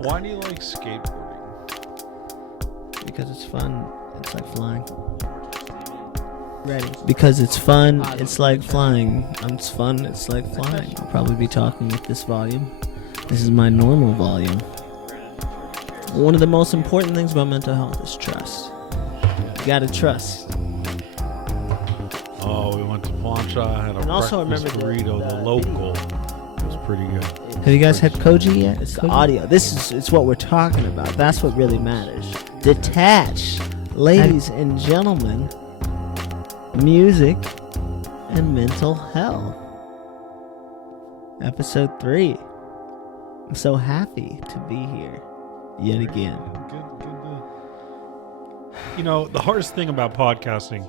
Why do you like skateboarding? Because it's fun. It's like flying. Ready. Because it's fun. It's like flying. It's fun. It's like flying. I'll probably be talking with this volume. This is my normal volume. One of the most important things about mental health is trust. You gotta trust. Oh, we went to Plancha. I had a And also breakfast burrito, the local. It was pretty good. Have you guys had koji yet? It's the audio. It's what we're talking about. That's what really matters. Detach, ladies and gentlemen, music and mental health. Episode 3. I'm so happy to be here yet again. Good. You know, the hardest thing about podcasting.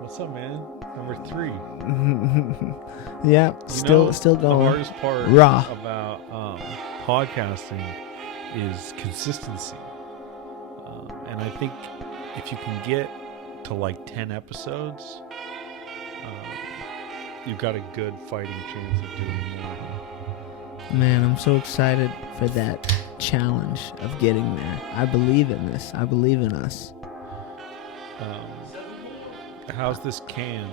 What's up, man? Number 3. Yeah, still going. The hardest part Raw. about podcasting is consistency. And I think if you can get to like 10 episodes, you've got a good fighting chance of doing more. Man, I'm so excited for that challenge of getting there. I believe in this. I believe in us. How's this can?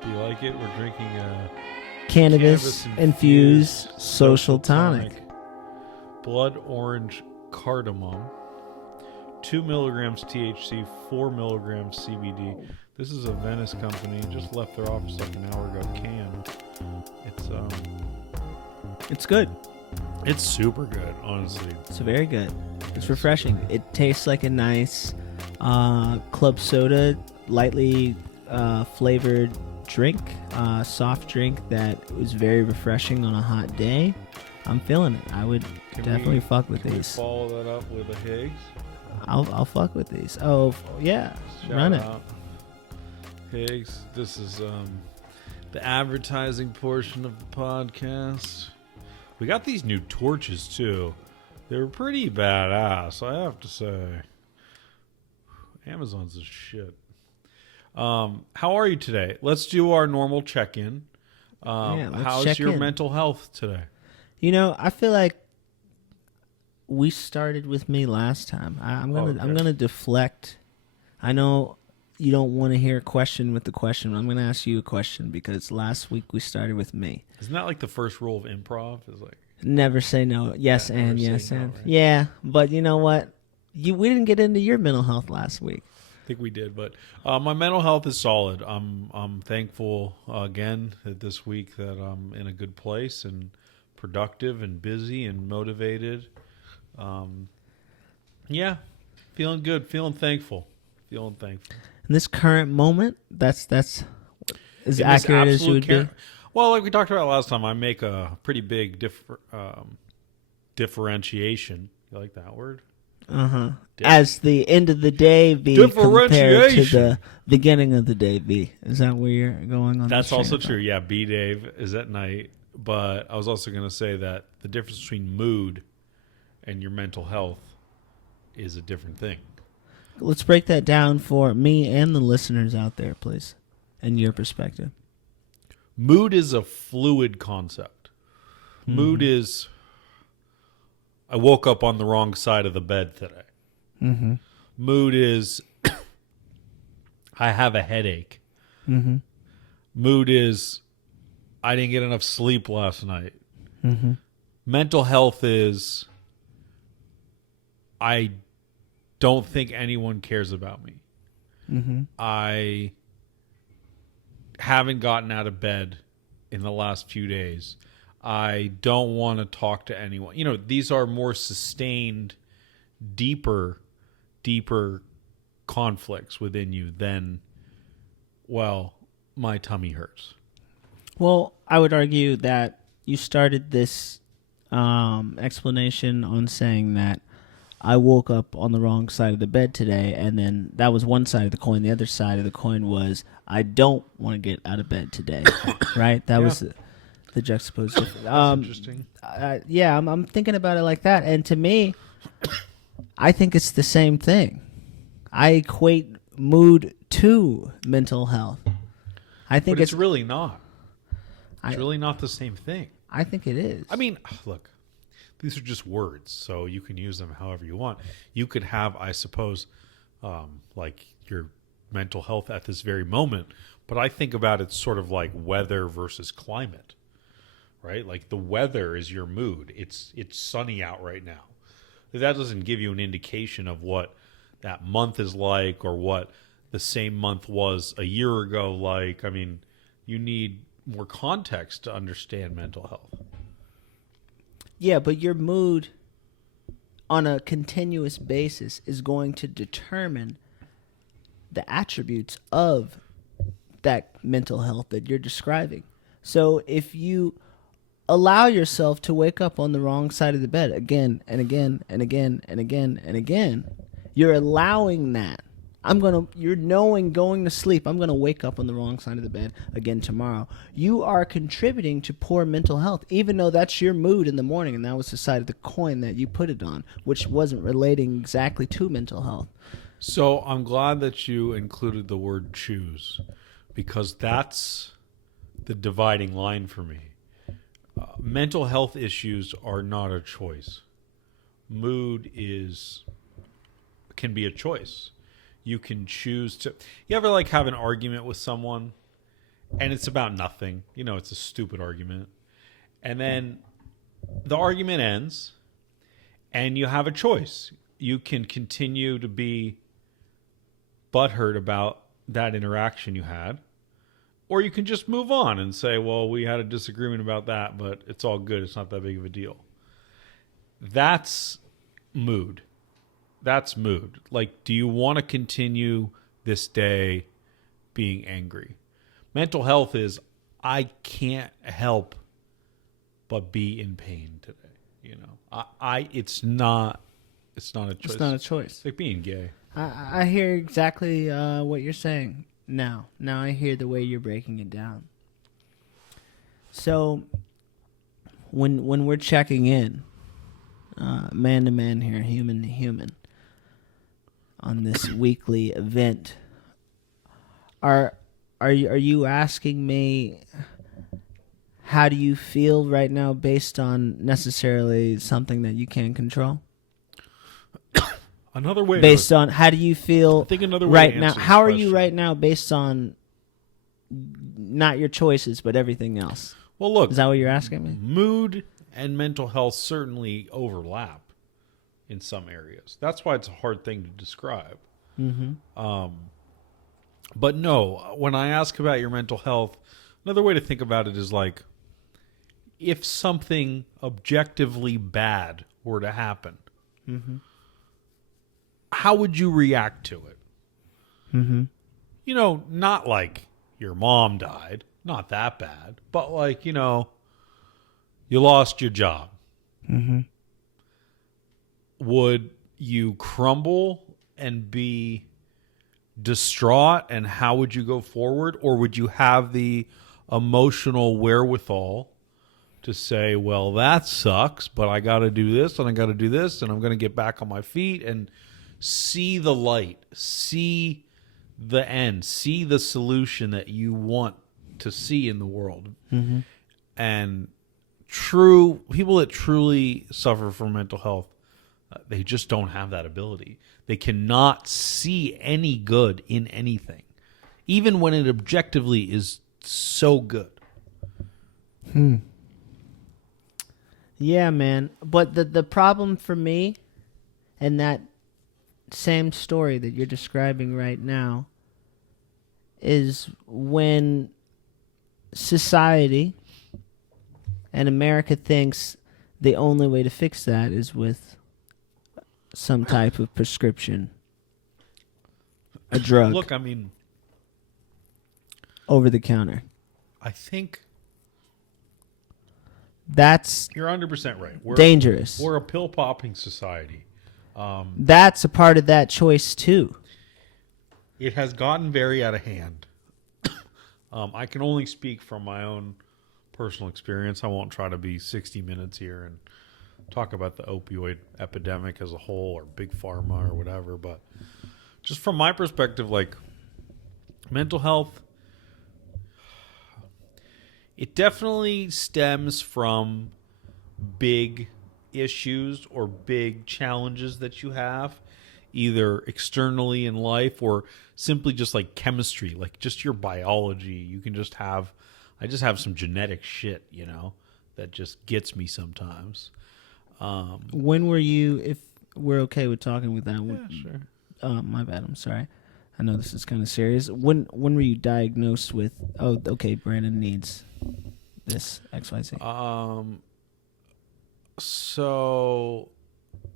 Do you like it? We're drinking a cannabis-infused social tonic. Blood orange cardamom. 2 milligrams THC, 4 milligrams CBD. This is a Venice company. Just left their office like an hour ago. Can. It's good. It's super good, honestly. It's very good. It's refreshing. It tastes like a nice club soda, lightly flavored drink, soft drink that was very refreshing on a hot day. I'm feeling it. I would definitely fuck with these. Follow that up with a Higgs. I'll fuck with these. Oh yeah, run it. Higgs. This is the advertising portion of the podcast. We got these new torches too. They're pretty badass, I have to say. Amazon's a shit. How are you today? Let's do our normal check-in. How's your mental health today? You know, I feel like we started with me last time. I'm gonna deflect. I know you don't want to hear a question with the question. I'm gonna ask you a question because last week we started with me. Isn't that like the first rule of improv? Is like never say no. Yes and yes and right? yeah. But you know what? We didn't get into your mental health last week. I think we did, but my mental health is solid. I'm thankful again that this week that I'm in a good place and productive and busy and motivated. Yeah, feeling good, feeling thankful. In this current moment, that's as accurate as you would be. Well, like we talked about last time, I make a pretty big differentiation. You like that word? As the end of the day be compared to the beginning of the day be. Is that where you're going on? That's also true. Yeah, B-Dave is at night. But I was also going to say that the difference between mood and your mental health is a different thing. Let's break that down for me and the listeners out there, please, and your perspective. Mood is a fluid concept. Mm-hmm. Mood is, I woke up on the wrong side of the bed today. Mm-hmm. Mood is, I have a headache. Mm-hmm. Mood is, I didn't get enough sleep last night. Mm-hmm. Mental health is, I don't think anyone cares about me. Mm-hmm. I haven't gotten out of bed in the last few days. I don't want to talk to anyone. You know, these are more sustained, deeper conflicts within you than, well, my tummy hurts. Well, I would argue that you started this explanation on saying that I woke up on the wrong side of the bed today, and then that was one side of the coin. The other side of the coin was I don't want to get out of bed today, right? That was the juxtaposition. That's interesting. I'm thinking about it like that, and to me, I think it's the same thing. I equate mood to mental health. I think but it's really not. It's really not the same thing. I think it is. I mean, look, these are just words, so you can use them however you want. You could have, I suppose, like your mental health at this very moment, but I think about it sort of like weather versus climate, right? Like the weather is your mood. It's sunny out right now. That doesn't give you an indication of what that month is like or what the same month was a year ago like. I mean, you need more context to understand mental health. Yeah, but your mood on a continuous basis is going to determine the attributes of that mental health that you're describing. So if you allow yourself to wake up on the wrong side of the bed again and again and again and again and again, you're allowing that. You're knowing going to sleep, I'm going to wake up on the wrong side of the bed again tomorrow. You are contributing to poor mental health, even though that's your mood in the morning, and that was the side of the coin that you put it on, which wasn't relating exactly to mental health. So I'm glad that you included the word choose, because that's the dividing line for me. Mental health issues are not a choice. Mood can be a choice. You can choose to. You ever like have an argument with someone and it's about nothing? You know, it's a stupid argument. And then the argument ends and you have a choice. You can continue to be butthurt about that interaction you had, or you can just move on and say, well, we had a disagreement about that, but it's all good. It's not that big of a deal. That's mood. That's mood. Like, do you want to continue this day being angry? Mental health is, I can't help but be in pain today. You know, it's not a choice. It's not a choice. It's like being gay. I hear exactly what you're saying now. Now I hear the way you're breaking it down. So when we're checking in, man to man here, human to human, on this weekly event, are you asking me how do you feel right now based on necessarily something that you can't control? Another way based on how do you feel I think another way right to now? answer How are this you question. right now based on not your choices but everything else? Well, look, Is that what you're asking me? mood and mental health certainly overlap in some areas. That's why it's a hard thing to describe. Mm-hmm. But no, when I ask about your mental health, another way to think about it is like, if something objectively bad were to happen, Mm-hmm. how would you react to it? Mm-hmm. You know, not like your mom died, not that bad, but like, you know, you lost your job. Mm-hmm. Would you crumble and be distraught, and how would you go forward? Or would you have the emotional wherewithal to say, well, that sucks, but I got to do this and I got to do this and I'm going to get back on my feet and see the light, see the end, see the solution that you want to see in the world. Mm-hmm. And people that truly suffer from mental health, they just don't have that ability. They cannot see any good in anything, even when it objectively is so good. Yeah, man. But the problem for me, and that same story that you're describing right now, is when society and America thinks the only way to fix that is with some type of prescription, a drug, Look, I mean, over the counter. I think That's you're 100% right. dangerous. We're a pill-popping society. That's a part of that choice too. It has gotten very out of hand. I can only speak from my own personal experience. I won't try to be 60 minutes here and talk about the opioid epidemic as a whole or big pharma or whatever. But just from my perspective, like mental health, It definitely stems from big issues or big challenges that you have, either externally in life or simply just like chemistry, like just your biology. You can just have, I just have some genetic shit, you know, that just gets me sometimes. When were you, if we're okay with talking with that? Yeah, sure. My bad. I'm sorry. I know this is kind of serious. When were you diagnosed with? Oh, okay. Brandon needs this XYZ. So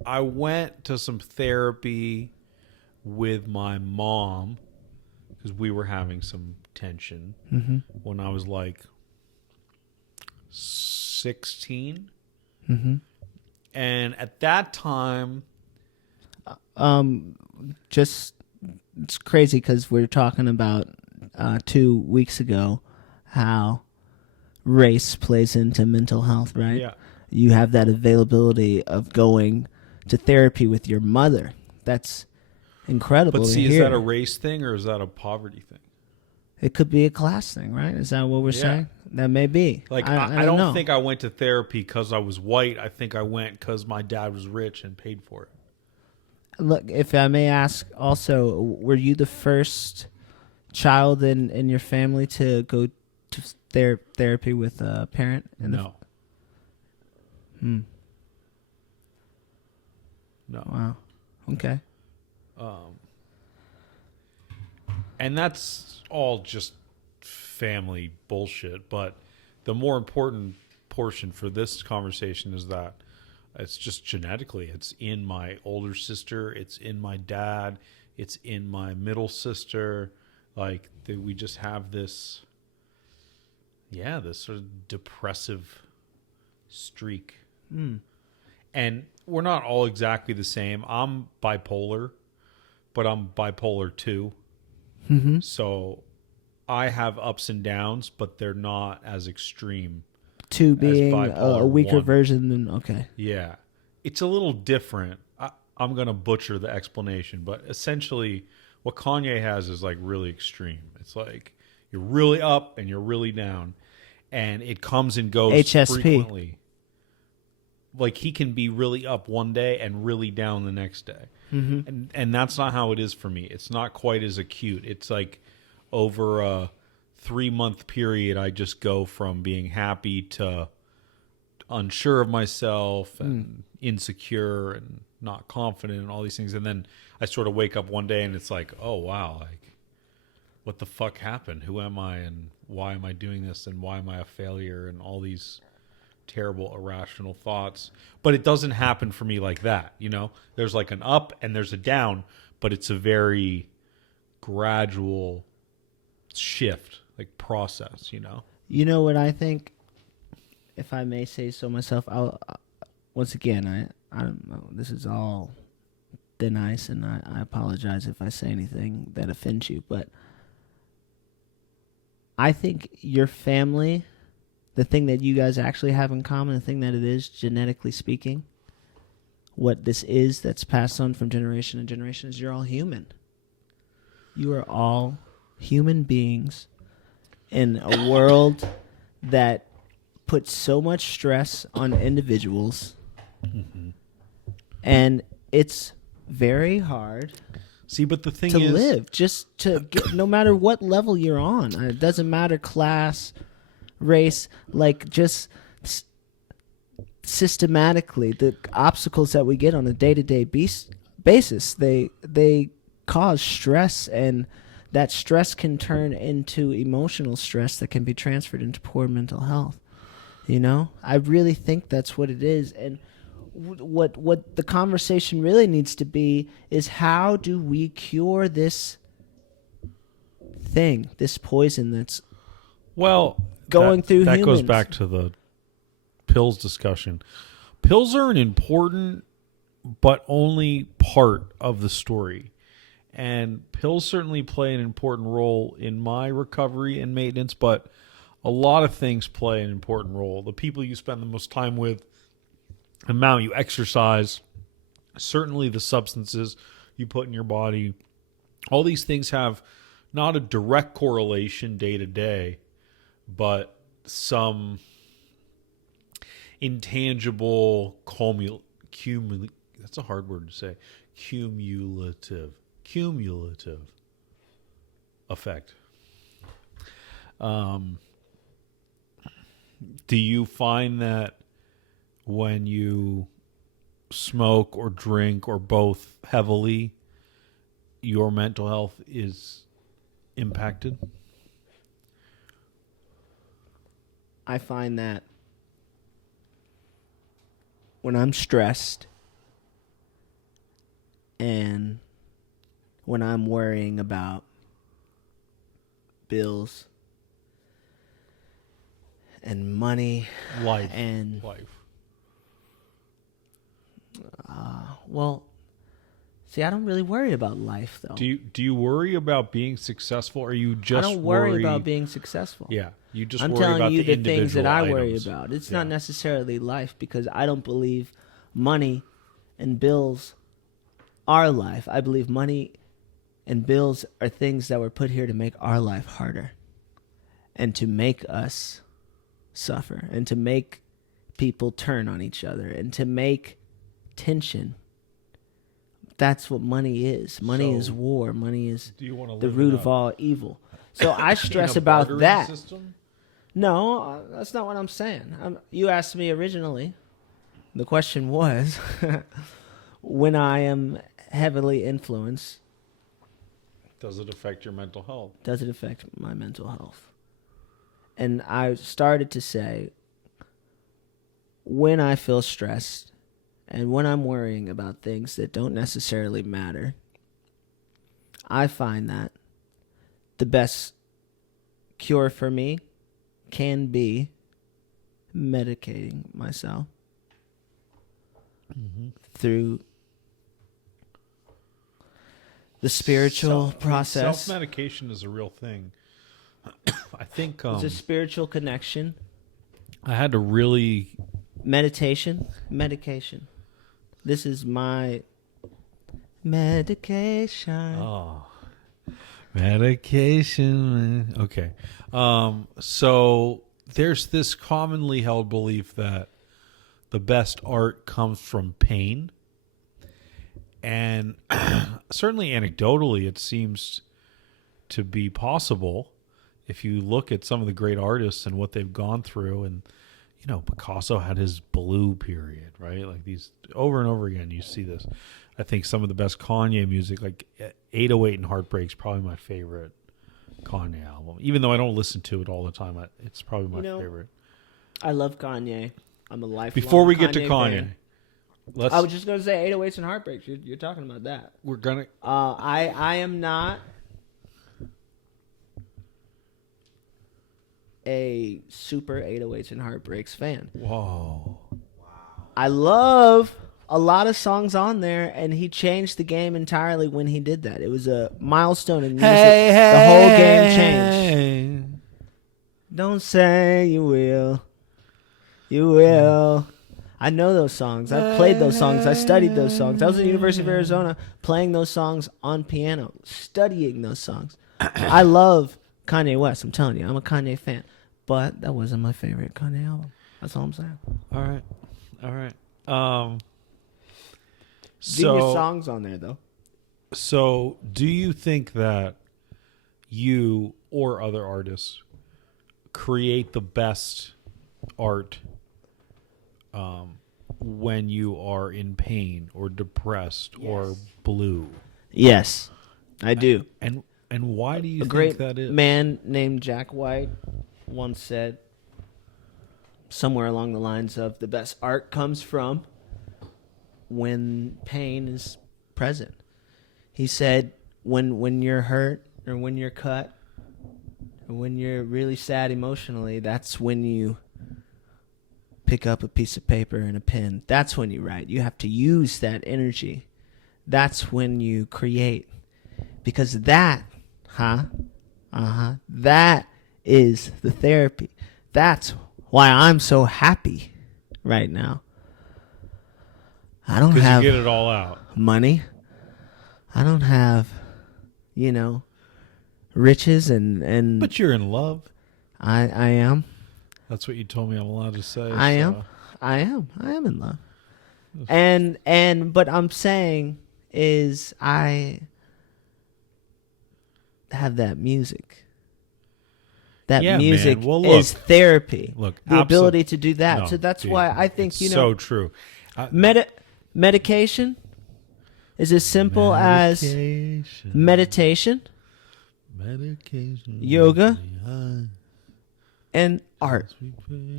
I went to some therapy with my mom because we were having some tension when I was like 16. And at that time, Just it's crazy because we were talking about 2 weeks ago how race plays into mental health, right? yeah. You have that availability of going to therapy with your mother. That's incredible. But to see, is hear. that a race thing or is that a poverty thing? It could be a class thing, right? Is that what we're Yeah. saying? That may be. Like, I I don't don't know. think I went to therapy because I was white. I think I went because my dad was rich and paid for it. Look, if I may ask, also, were you the first child in your family to go to therapy with a parent? No. No. Wow. Okay. And that's all just family bullshit. But the more important portion for this conversation is that it's just genetically. It's in my older sister. It's in my dad. It's in my middle sister. Like, we just have this, this sort of depressive streak. And we're not all exactly the same. I'm bipolar, but I'm bipolar too. So I have ups and downs, but they're not as extreme. Two being bipolar a weaker one. version than, okay. Yeah. It's a little different. I'm going to butcher the explanation, but essentially what Kanye has is like really extreme. It's like you're really up and you're really down, and it comes and goes HSP. frequently. Like, he can be really up one day and really down the next day. And that's not how it is for me. It's not quite as acute. It's like over a 3-month period, I just go from being happy to unsure of myself and insecure and not confident and all these things. And then I sort of wake up one day and it's like, oh, wow, like, what the fuck happened? Who am I and why am I doing this and why am I a failure and all these terrible irrational thoughts. But it doesn't happen for me like that, you know. There's like an up and there's a down, but it's a very gradual shift, like process, you know. You know what I think, if I may say so myself, I'll once again, I don't know, this is all thin ice, and I apologize if I say anything that offends you, but I think your family, the thing that you guys actually have in common, the thing that it is, genetically speaking, what this is that's passed on from generation to generation, is you're all human. You are all human beings in a world that puts so much stress on individuals, and it's very hard See, but the thing to is, live, just to get, no matter what level you're on. It doesn't matter class, race, like just systematically the obstacles that we get on a day-to-day basis, they cause stress, and that stress can turn into emotional stress that can be transferred into poor mental health. You know, I really think that's what it is. And what the conversation really needs to be is, how do we cure this thing, this poison that's going through that humans? goes back to the pills discussion. Pills are an important but only part of the story. And pills certainly play an important role in my recovery and maintenance, but a lot of things play an important role. The people you spend the most time with, the amount you exercise, certainly the substances you put in your body, all these things have not a direct correlation day to day, but some intangible that's a hard word to say, cumulative effect. Do you find that when you smoke or drink or both heavily, your mental health is impacted? I find that when I'm stressed and when I'm worrying about bills and money Life. and Life. well, see, I don't really worry about life though. Do you worry about being successful, or you just I don't worry about being successful. Yeah, you just I'm worry telling about you the things individual that I items. worry about. It's not necessarily life, because I don't believe money and bills are life. I believe money and bills are things that were put here to make our life harder and to make us suffer and to make people turn on each other and to make tension. That's what money is. Money is war. Money is the root of all evil. So I stress about that. System? No, that's not what I'm saying. You asked me originally. The question was, when I am heavily influenced, Does it affect your mental health? does it affect my mental health? And I started to say, when I feel stressed and when I'm worrying about things that don't necessarily matter, I find that the best cure for me can be medicating myself through the spiritual process. Self-medication is a real thing. I think It's a spiritual connection. I had to really... Meditation, medication. This is my medication. Oh, medication. Okay. So there's this commonly held belief that the best art comes from pain. And certainly anecdotally, it seems to be possible if you look at some of the great artists and what they've gone through. And, you know, Picasso had his blue period, right? Like these over and over again, you see this. I think some of the best Kanye music, like 808 and Heartbreak, is probably my favorite Kanye album. Even though I don't listen to it all the time, it's probably my favorite. I love Kanye. I'm a lifelong Before we get to Kanye Kanye, fan. I was just going to say 808s and Heartbreaks. You're talking about that. We're going to... I am not a super 808s and Heartbreaks fan. Whoa. I love a lot of songs on there, and he changed the game entirely when he did that. It was a milestone in music. The whole game changed. Don't say you will. You will. I know those songs. I played those songs. I studied those songs. I was at the University of Arizona playing those songs on piano, studying those songs. I love Kanye West. I'm telling you, I'm a Kanye fan. But that wasn't my favorite Kanye album. That's all I'm saying. All right. Genius songs on there, though. So do you think that you or other artists create the best art when you are in pain or depressed or blue? Yes, I do. And why do you think great that is? Man named Jack White once said somewhere along the lines of the best art comes from when pain is present. He said when you're hurt or when you're cut or when you're really sad emotionally, that's when you pick up a piece of paper and a pen. That's when you write. You have to use that energy. That's when you create. Because that, that is the therapy. That's why I'm so happy right now. I don't have you get it all out. Money. I don't have, riches and But you're in love. I am. That's what you told me I'm allowed to say. I am in love. And but I'm saying is I have that music. That music is therapy. Look, the ability to do that. No, so that's dude, why I think, it's so true. Medication is as simple as meditation, yoga, and art.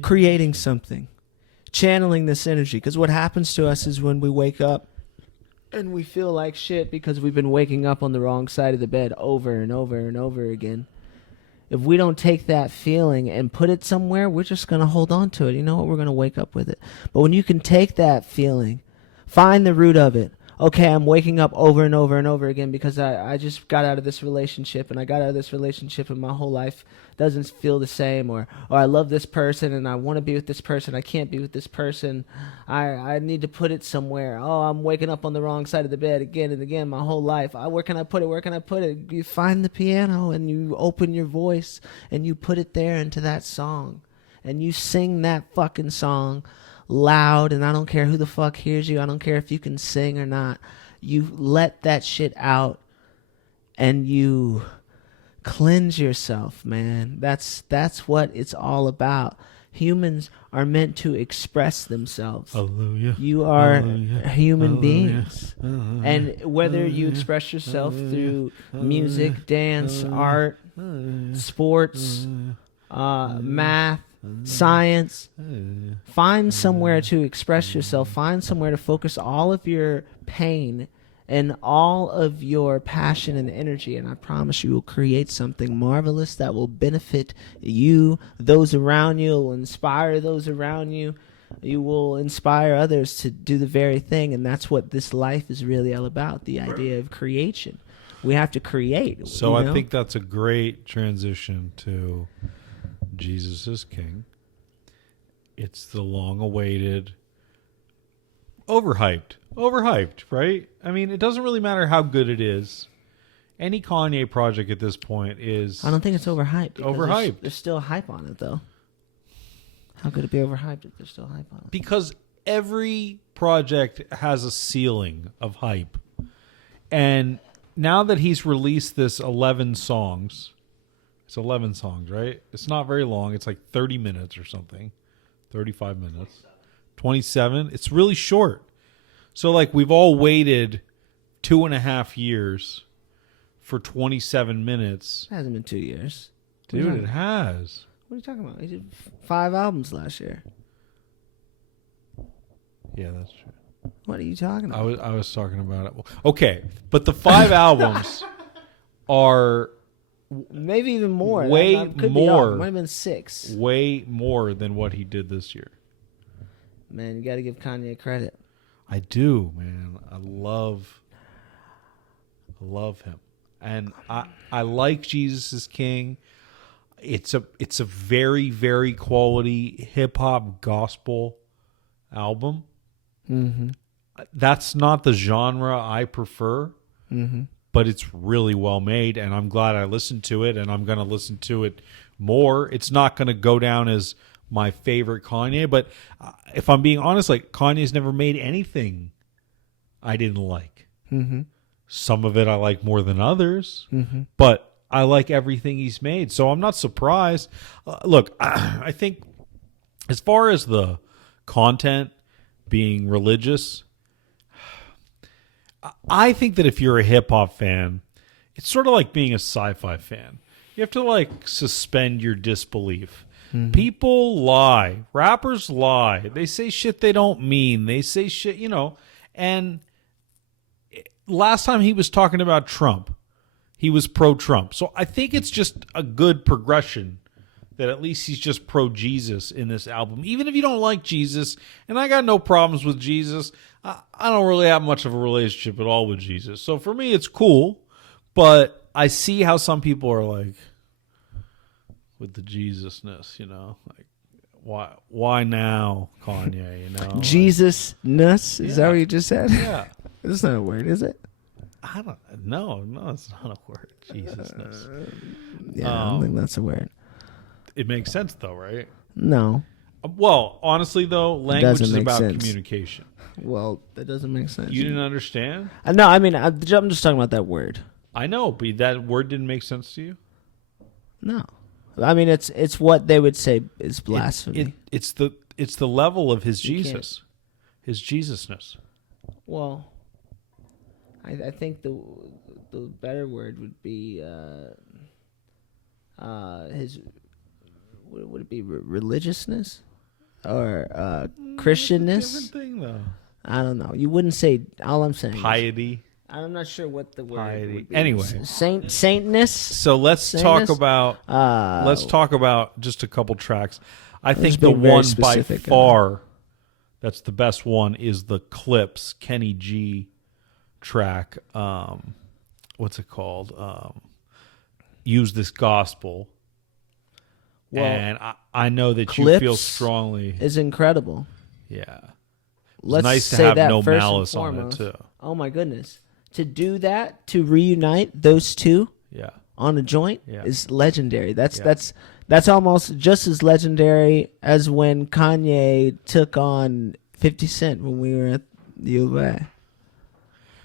Creating something. Channeling this energy. Because what happens to us is when we wake up and we feel like shit because we've been waking up on the wrong side of the bed over and over and over again. If we don't take that feeling and put it somewhere, we're just going to hold on to it. You know what? We're going to wake up with it. But when you can take that feeling, find the root of it. Okay, I'm waking up over and over and over again because I just got out of this relationship, and I got out of this relationship and my whole life doesn't feel the same, or I love this person and I want to be with this person. I can't be with this person. I need to put it somewhere. Oh, I'm waking up on the wrong side of the bed again and again my whole life. Where can I put it? Where can I put it? You find the piano and you open your voice and you put it there into that song and you sing that fucking song loud, and I don't care who the fuck hears you. I don't care if you can sing or not. You let that shit out and you cleanse yourself, man. That's what it's all about. Humans are meant to express themselves. Hallelujah. You are human Hallelujah. beings. Hallelujah. And whether you express yourself through music, dance, art, sports, math, science, find somewhere to express yourself. Find somewhere to focus all of your pain and all of your passion and energy, and I promise you will create something marvelous that will benefit you, those around you, will inspire those around you. You will inspire others to do the very thing, and that's what this life is really all about, the idea of creation. We have to create. So I think that's a great transition to Jesus is King. It's the long-awaited, overhyped, right? I mean, it doesn't really matter how good it is. Any Kanye project at this point is... I don't think it's overhyped. Overhyped. There's still hype on it, though. How could it be overhyped if there's still hype on it? Because every project has a ceiling of hype. And now that he's released this 11 songs... It's 11 songs, right? It's not very long. It's like 30 minutes or something. 35 minutes. 27. It's really short. So, like, we've all waited 2.5 years for 27 minutes. It hasn't been 2 years. Dude, it has. What are you talking about? He did 5 albums last year. Yeah, that's true. What are you talking about? I was talking about it. Okay, but the 5 albums are... Maybe even more. Way more. It might have been 6. Way more than what he did this year. Man, you got to give Kanye credit. I do, man. I love him, and I like Jesus is King. It's a very, very quality hip hop gospel album. Mm-hmm. That's not the genre I prefer. Mm-hmm. But it's really well made, and I'm glad I listened to it, and I'm going to listen to it more. It's not going to go down as my favorite Kanye, but if I'm being honest, like, Kanye's never made anything I didn't like. Mm-hmm. Some of it I like more than others, but I like everything he's made, so I'm not surprised. Look, I think as far as the content being religious... I think that if you're a hip-hop fan, it's sort of like being a sci-fi fan. You have to, like, suspend your disbelief. Mm-hmm. People lie. Rappers lie. They say shit they don't mean. They say shit, you know. And last time he was talking about Trump, he was pro-Trump. So I think it's just a good progression that at least he's just pro-Jesus in this album. Even if you don't like Jesus, and I got no problems with Jesus, I don't really have much of a relationship at all with Jesus. So for me, it's cool, but I see how some people are like, with the Jesus-ness, you know? Like, why now, Kanye, you know? Jesus-ness? Is that what you just said? Yeah. That's not a word, is it? I don't know. No, it's not a word. Jesus-ness. Yeah, I don't think that's a word. It makes sense, though, right? No. Well, honestly, though, language is make about sense. communication. Well, that doesn't make sense. You didn't understand? No, I mean, I'm just talking about that word. I know, but that word didn't make sense to you? No. I mean, it's what they would say is blasphemy. It's the level of his You Jesus, his Jesusness. Well, I think the better word would be his. Would it be religiousness or Christianness? Different thing though. I don't know. You wouldn't say. All I'm saying. Piety. I'm not sure what the word Piety. would be. Anyway, saintness. So let's talk about just a couple tracks. I think the one by far that's the best one is the Clips Kenny G track. What's it called? Use This Gospel. Well, and I know that you feel strongly. Is incredible. Yeah. Let's nice to say have that no first malice and on it foremost. too. Oh my goodness. To do that, to reunite those two on a joint is legendary. That's almost just as legendary as when Kanye took on 50 Cent when we were at the U of A.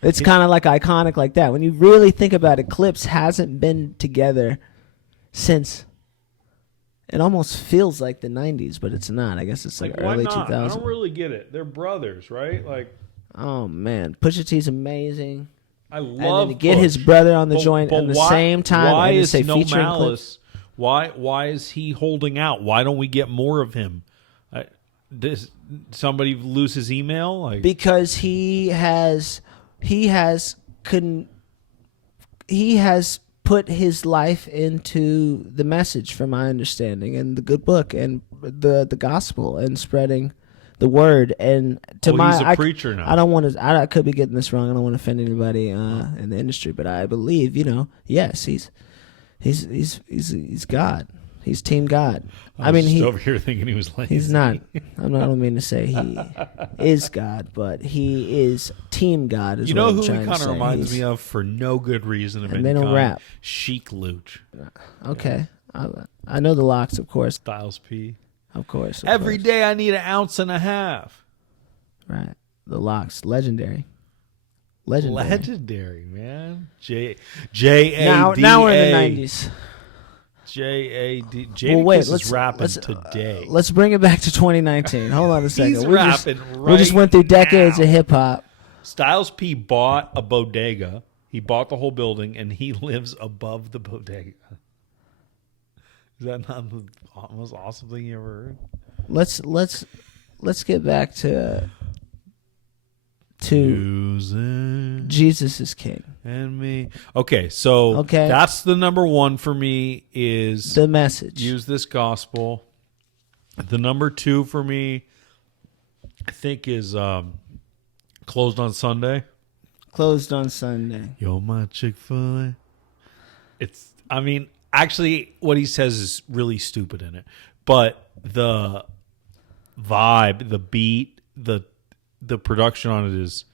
It's kind of like iconic like that. When you really think about it, Clips hasn't been together since. It almost feels like the 90s, but it's not. I guess it's like early 2000s. I don't really get it. They're brothers, right? Like, oh man, Pusha T's amazing. I love and then to get his brother on the joint at the same time. Why and is say No featuring Malice? Why is he holding out? Why don't we get more of him? Does somebody lose his email? Like, because he has put his life into the message, from my understanding, and the good book and the gospel and spreading the word. And to he's a preacher now. I don't want to. I could be getting this wrong. I don't want to offend anybody in the industry, but I believe, yes, he's God. He's Team God. I mean, he's over here thinking he was lazy. He's not. I don't mean to say he is God, but he is Team God. Is you know what I'm who he trying kind to of say. reminds me of for no good reason. And they don't rap. Chic Luch. Okay, I know the Locks, of course. Styles P. Of course. Every day I need 1.5 ounces. Right. The Locks, legendary. Legendary, man. J-A-D-A. Now we're in the 90s. J-A-D. Wait, is rapping today. Let's bring it back to 2019. Hold on a second. He's rapping we just went through decades of hip hop. Styles P bought a bodega. He bought the whole building, and he lives above the bodega. Is that not the most awesome thing you ever heard? Let's get back to Music Jesus is King and me. Okay, so that's the number one for me is the message. Use This Gospel. The number two for me, I think, is Closed on Sunday. Closed on Sunday. You're my Chick-fil-A. Actually, what he says is really stupid in it, but the vibe, the beat, the production on it is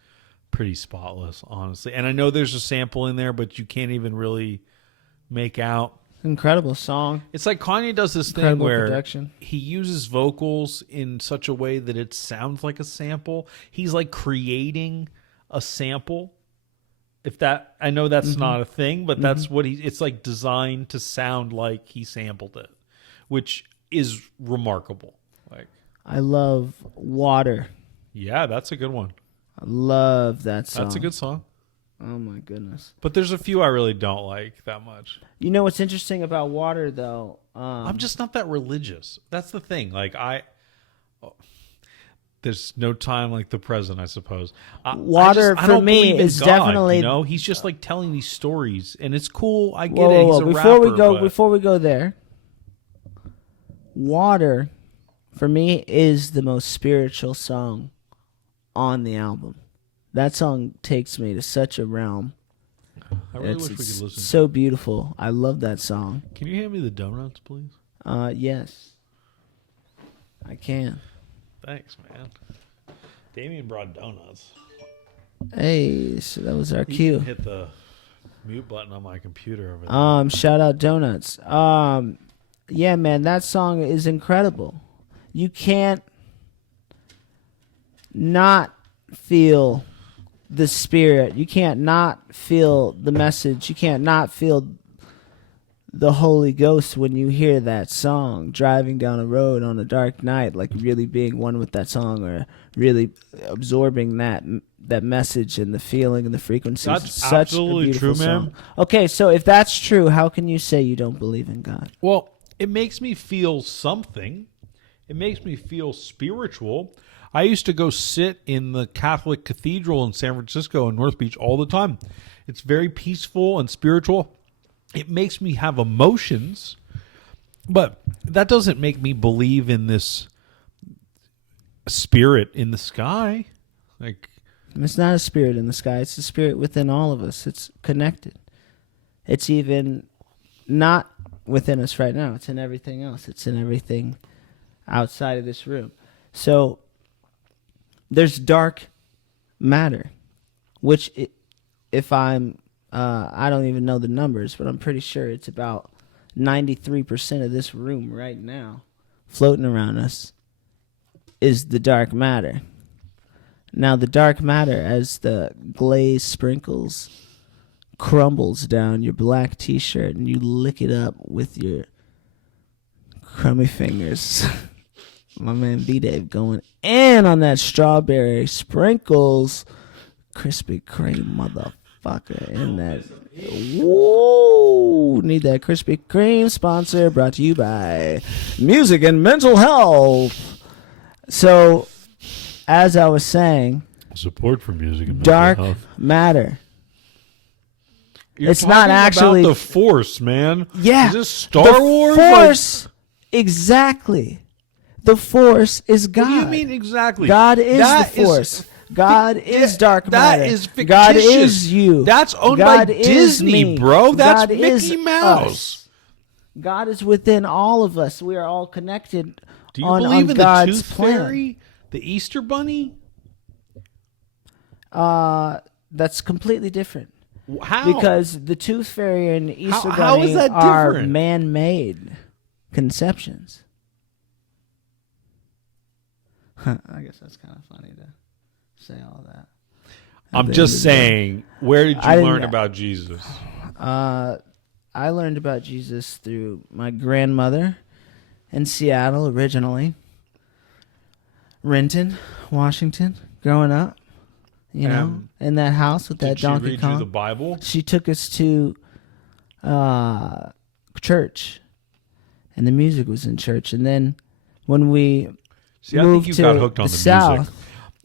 pretty spotless, honestly. And I know there's a sample in there, but you can't even really make out. Incredible song. It's like Kanye does this thing where he uses vocals in such a way that it sounds like a sample. He's like creating a sample. I know that's not a thing, but that's what it's like designed to sound like he sampled it, which is remarkable. Like, I love Water. Yeah, that's a good one. I love that song. That's a good song. Oh my goodness. But there's a few I really don't like that much. You know what's interesting about Water though? I'm just not that religious. That's the thing. Like there's no time like the present, I suppose. Water I for don't me believe in is God, definitely. He's just like telling these stories, and it's cool. I get it. He's a before rapper, before we go there, Water for me is the most spiritual song on the album. That song takes me to such a realm. I really wish we could listen. So beautiful. I love that song. Can you hand me the donuts, please? Yes, I can. Thanks, man. Damian brought donuts. Hey, so that was our You cue. can hit the mute button on my computer over there. Shout out Donuts. Yeah, man, that song is incredible. You can't not feel the Spirit. You can't not feel the message. You can't not feel the Holy Ghost when you hear that song, driving down a road on a dark night, like really being one with that song, or really absorbing that message and the feeling and the frequency. That's Such absolutely a beautiful true, song. man. Okay, so if that's true, how can you say you don't believe in God? Well, it makes me feel something. It makes me feel spiritual. I used to go sit in the Catholic Cathedral in San Francisco and North Beach all the time. It's very peaceful and spiritual. It makes me have emotions, but that doesn't make me believe in this spirit in the sky. Like, It's not a spirit in the sky. It's the spirit within all of us. It's connected. It's even not within us right now. It's in everything else. It's in everything outside of this room. So there's dark matter, which if I don't even know the numbers, but I'm pretty sure it's about 93% of this room right now floating around us is the dark matter. Now, the dark matter, as the glaze sprinkles, crumbles down your black t-shirt and you lick it up with your crummy fingers. My man V-Dave going in on that strawberry sprinkles. Krispy Kreme motherfucker in that. Whoa! Need that Krispy Kreme sponsor, brought to you by Music and Mental Health. So, as I was saying, support for music and dark mental health. matter. You're It's not talking actually about the Force, man. Yeah. Is this Star the Wars? Force, exactly. The Force is God. What do you mean exactly? God is That the Force. God is dark matter. That is fictitious. God is you. That's owned God by is Disney, me. bro. That's God is Mickey Mouse. us. God is within all of us. We are all connected. Do you on believe in God's the Tooth plan. Fairy? The Easter Bunny? That's completely different. How? Because the Tooth Fairy and the Easter How Bunny is that are different? man-made conceptions. I guess that's kind of funny to say all that. I'm just saying, where did I you didn't- learn about Jesus? I learned about Jesus through my grandmother in Seattle originally. Renton, Washington, growing up. You know, in that house with that Did she Donkey read Kong. you the Bible? She took us to church, and the music was in church. And then when we See, I think moved you to got hooked on the the South, music.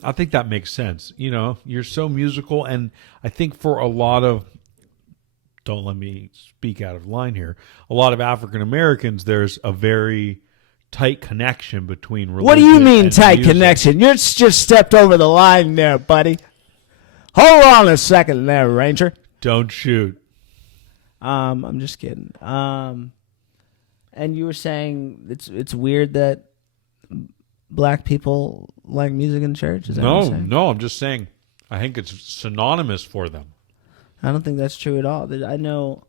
I think that makes sense. You know, you're so musical, and I think for a lot of, don't let me speak out of line here, a lot of African Americans, there's a very tight connection between religion. what do you mean and tight music. connection? You just stepped over the line there, buddy. Hold on a second there, Ranger. Don't shoot. I'm just kidding. And you were saying it's weird that black people like music in church? Is that what you're saying? No, I'm just saying, I think it's synonymous for them. I don't think that's true at all. I know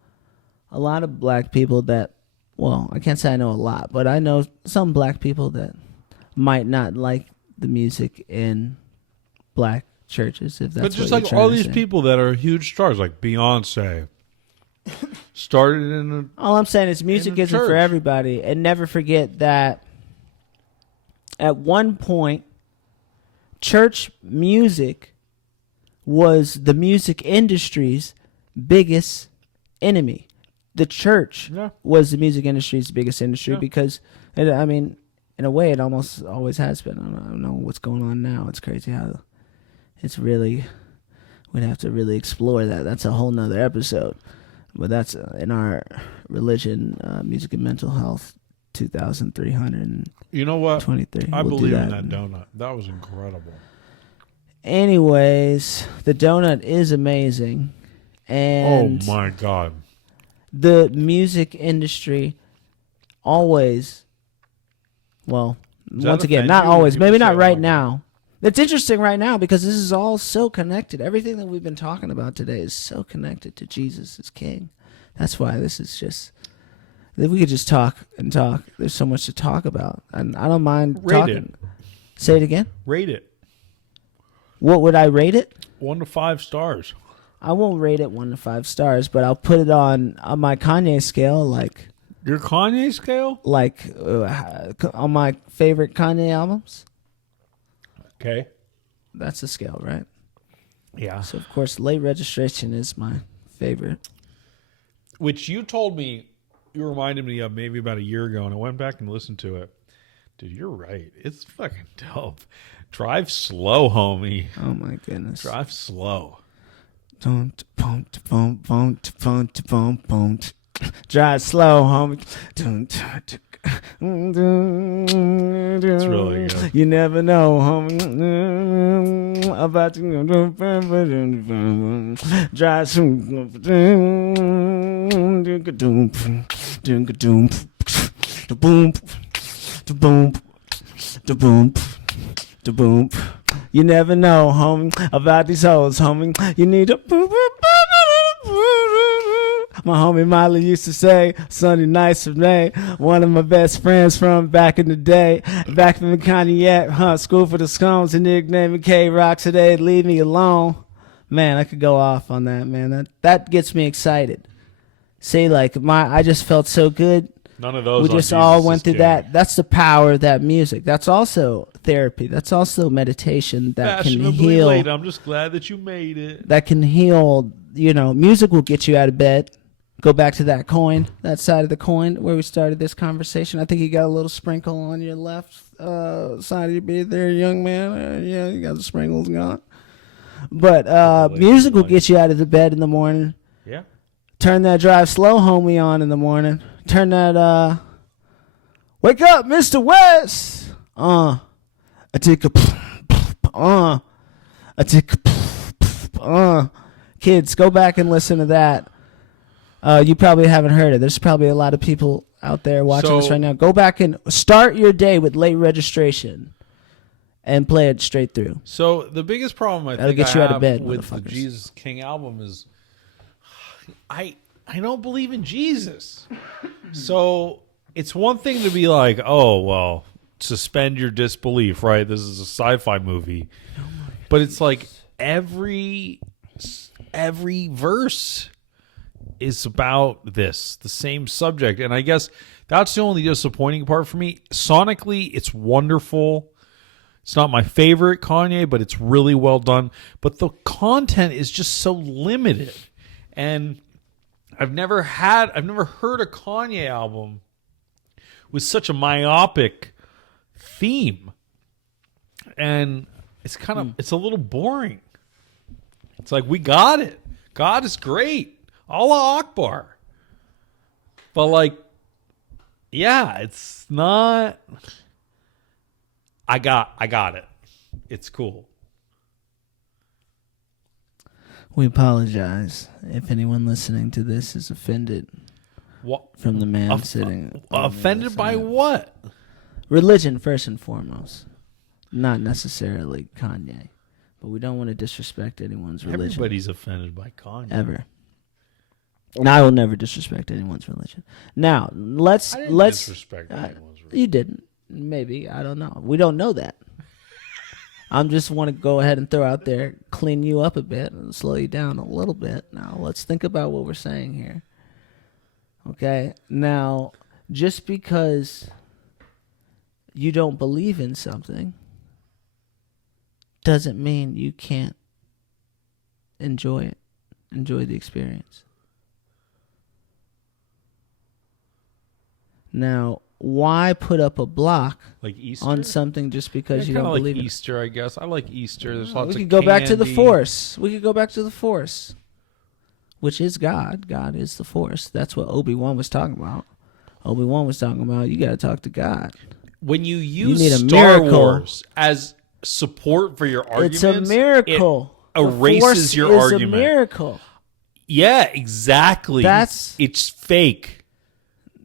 a lot of black people that, well, I can't say I know a lot, but I know some black people that might not like the music in black churches, if that's But just what like you're all trying to these say. people that are huge stars, like Beyonce, started in a, All I'm saying is music in a isn't for church. everybody. And never forget that at one point, church music was the music industry's biggest enemy. The church Yeah. was the music industry's biggest industry Yeah. because, I mean, in a way, it almost always has been. I don't know what's going on now. It's crazy how it's really, we'd have to really explore that. That's a whole nother episode. But that's in our religion, music and mental health, 2,323. you know what? We'll believe do in that. that donut. That was incredible. Anyways, the donut is amazing. And Oh my God. the music industry always, well, Does that once again, offend not you when always, people maybe say, not "Oh right my now. It's interesting right now because this is all so connected. Everything that we've been talking about today is so connected to Jesus as King. That's why this is just Then we could just talk and talk. There's so much to talk about, and I don't mind Rate talking. it. Say it again. Rate it. What would I rate it? 1 to 5 stars. I won't rate it 1 to 5 stars, but I'll put it on my Kanye scale, like Your Kanye scale? On my favorite Kanye albums. Okay. That's the scale, right? Yeah. So of course, Late Registration is my favorite. Which you told me, you reminded me of maybe about a year ago, and I went back and listened to it. Dude, you're right. It's fucking dope. Drive slow, homie. Oh my goodness. Drive slow. Don't. Drive slow, homie. It's really good. You never know, homie. About to drive boom. You never know, homie, about these hoes, homie. You need a my homie Miley used to say, Sunday nights of May, one of my best friends from back in the day. Back from the Kanye, school for the scones, and nickname K-Rock today, leave me alone. Man, I could go off on that, man. That gets me excited. See, like, I just felt so good. None of those. We just all went through that. That's the power of that music. That's also therapy. That's also meditation that can heal. Late. I'm just glad that you made it. That can heal. You know, music will get you out of bed. Go back to that coin, that side of the coin where we started this conversation. I think you got a little sprinkle on your left side of your beard there, young man. Yeah, you got the sprinkles gone. But music will get you out of the bed in the morning. Yeah. Turn that Drive Slow homie on in the morning. Turn that Wake up, Mr. West. I take a kids, go back and listen to that. You probably haven't heard it. There's probably a lot of people out there watching this right now. Go back and start your day with Late Registration and play it straight through. So the biggest problem I think get you I out of have bed, with the motherfuckers. Jesus King album is I don't believe in Jesus. So it's one thing to be like, oh, well, suspend your disbelief, right? This is a sci-fi movie. But it's like every verse is about the same subject. And I guess that's the only disappointing part for me. Sonically, it's wonderful. It's not my favorite Kanye, but it's really well done. But the content is just so limited. And I've never heard a Kanye album with such a myopic theme. And it's it's a little boring. It's like, we got it. God is great. Allah Akbar. But like, yeah, it's not. I got it. It's cool. We apologize if anyone listening to this is offended. What from the man sitting? Offended by what? Religion, first and foremost. Not necessarily Kanye. But we don't want to disrespect anyone's religion. Everybody's offended by Kanye. Ever. And I will never disrespect anyone's religion. Now, let's disrespect anyone's religion. You didn't. Maybe. I don't know. We don't know that. I just want to go ahead and throw out there, clean you up a bit and slow you down a little bit. Now, let's think about what we're saying here. Okay? Now, just because you don't believe in something doesn't mean you can't enjoy it, enjoy the experience. Now, why put up a block like Easter? On something just because you don't like believe in Easter, I guess. I like Easter. There's lots of We could go back to the candy. Force. We could go back to the Force, which is God. God is the Force. That's what Obi-Wan was talking about. Obi-Wan was talking about you got to talk to God. When you use need a Star miracle. Wars as support for your arguments, It's a miracle. It erases the Force your is argument. A miracle. Yeah, exactly. It's fake.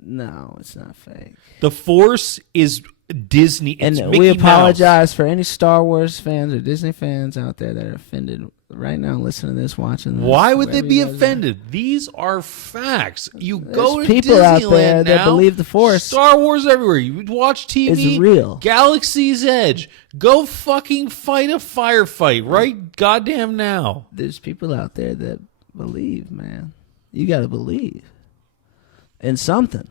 No, it's not fake. The Force is Disney. It's And Mickey we Mouse. apologize for any Star Wars fans or Disney fans out there that are offended right now listening to this, watching this. Why would they wherever be you guys are. offended? These are facts. You go There's to people Disneyland out there that now, believe the Force Star Wars everywhere. You watch TV. is real. Galaxy's Edge. Go fucking fight a firefight right goddamn now. There's people out there that believe, man. You got to believe in something.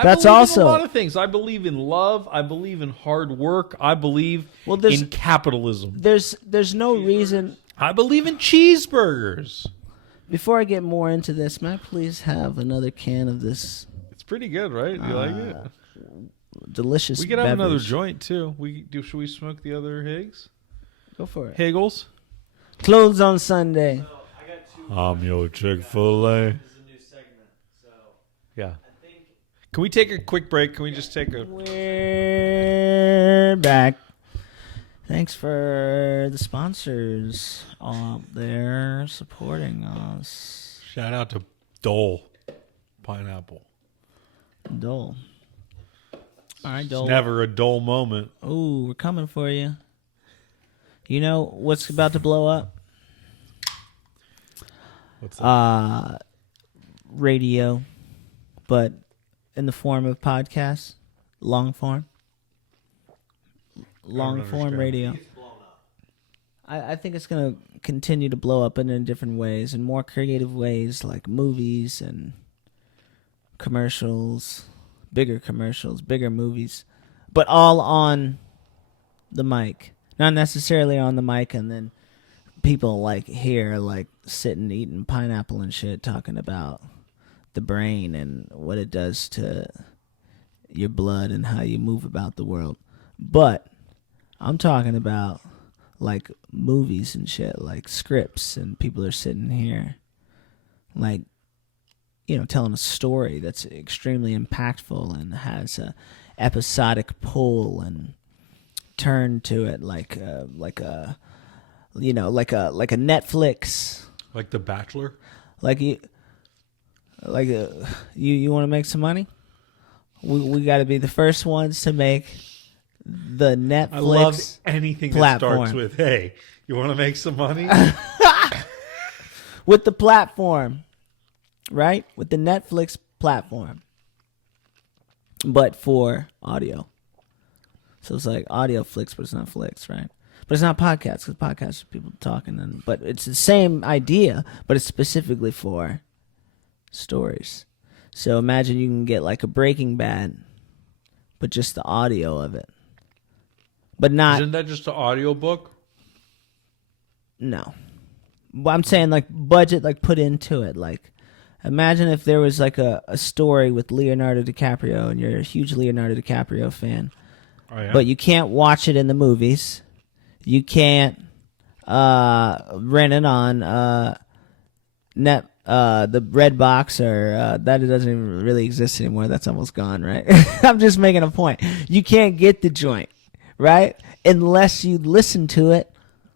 That's believe also in a lot of things. I believe in love. I believe in hard work. I believe in capitalism. There's no reason. I believe in cheeseburgers. Before I get more into this, may I please have another can of this It's pretty good, right? You like it? delicious We could have another beverage? joint too. Should we smoke the other Higgs? Go for it. Higgles. Closed on Sunday. I'm your Chick-fil-A. Yeah. Can we take a quick break? Can we just take a... We're back. Thanks for the sponsors out there supporting us. Shout out to Dole Pineapple. Dole. All right, Dole. It's never a dull moment. Ooh, we're coming for you. You know what's about to blow up? What's that? Radio, but in the form of podcasts, long form. Long form radio. I think it's going to continue to blow up in different ways, in more creative ways, like movies and commercials, bigger movies, but all on the mic. Not necessarily on the mic and then people like here, like sitting eating pineapple and shit, talking about the brain and what it does to your blood and how you move about the world. But I'm talking about like movies and shit, like scripts, and people are sitting here like, you know, telling a story that's extremely impactful and has a episodic pull and turn to it, like a Netflix, Like The Bachelor? you want to make some money? We got to be the first ones to make the Netflix. I love anything platform. that starts with, hey, you want to make some money? With the platform, right? With the Netflix platform, but for audio. So it's like audio flicks, but it's not flicks, right? But it's not podcasts, because podcasts are people talking. But it's the same idea, but it's specifically for stories. So imagine you can get like a Breaking Bad, but just the audio of it. But not... Isn't that just an audio book? No. Well, I'm saying like budget, like put into it. Like imagine if there was like a story with Leonardo DiCaprio and you're a huge Leonardo DiCaprio fan. Oh, yeah? But you can't watch it in the movies. You can't rent it on the Red Box, or that doesn't even really exist anymore. That's almost gone, right? I'm just making a point. You can't get the joint, right? Unless you listen to it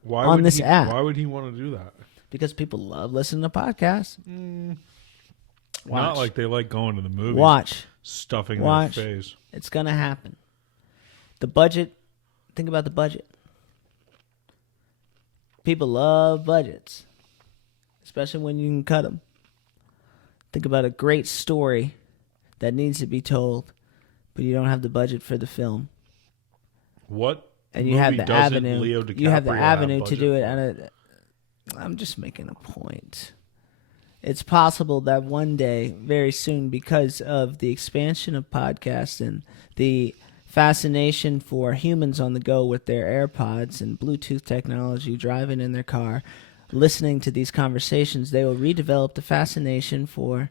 on this app. Why would he want to do that? Because people love listening to podcasts. Not like they like going to the movies. Watch. Stuffing Watch. their face. It's going to happen. The budget. Think about the budget. People love budgets, especially when you can cut them. Think about a great story that needs to be told, but you don't have the budget for the film. What? And you have movie the doesn't avenue. Leo DiCaprio You have the have avenue to budget do it. for? And I'm just making a point. It's possible that one day, very soon, because of the expansion of podcasts and the fascination for humans on the go with their AirPods and Bluetooth technology, driving in their car, listening to these conversations, they will redevelop the fascination for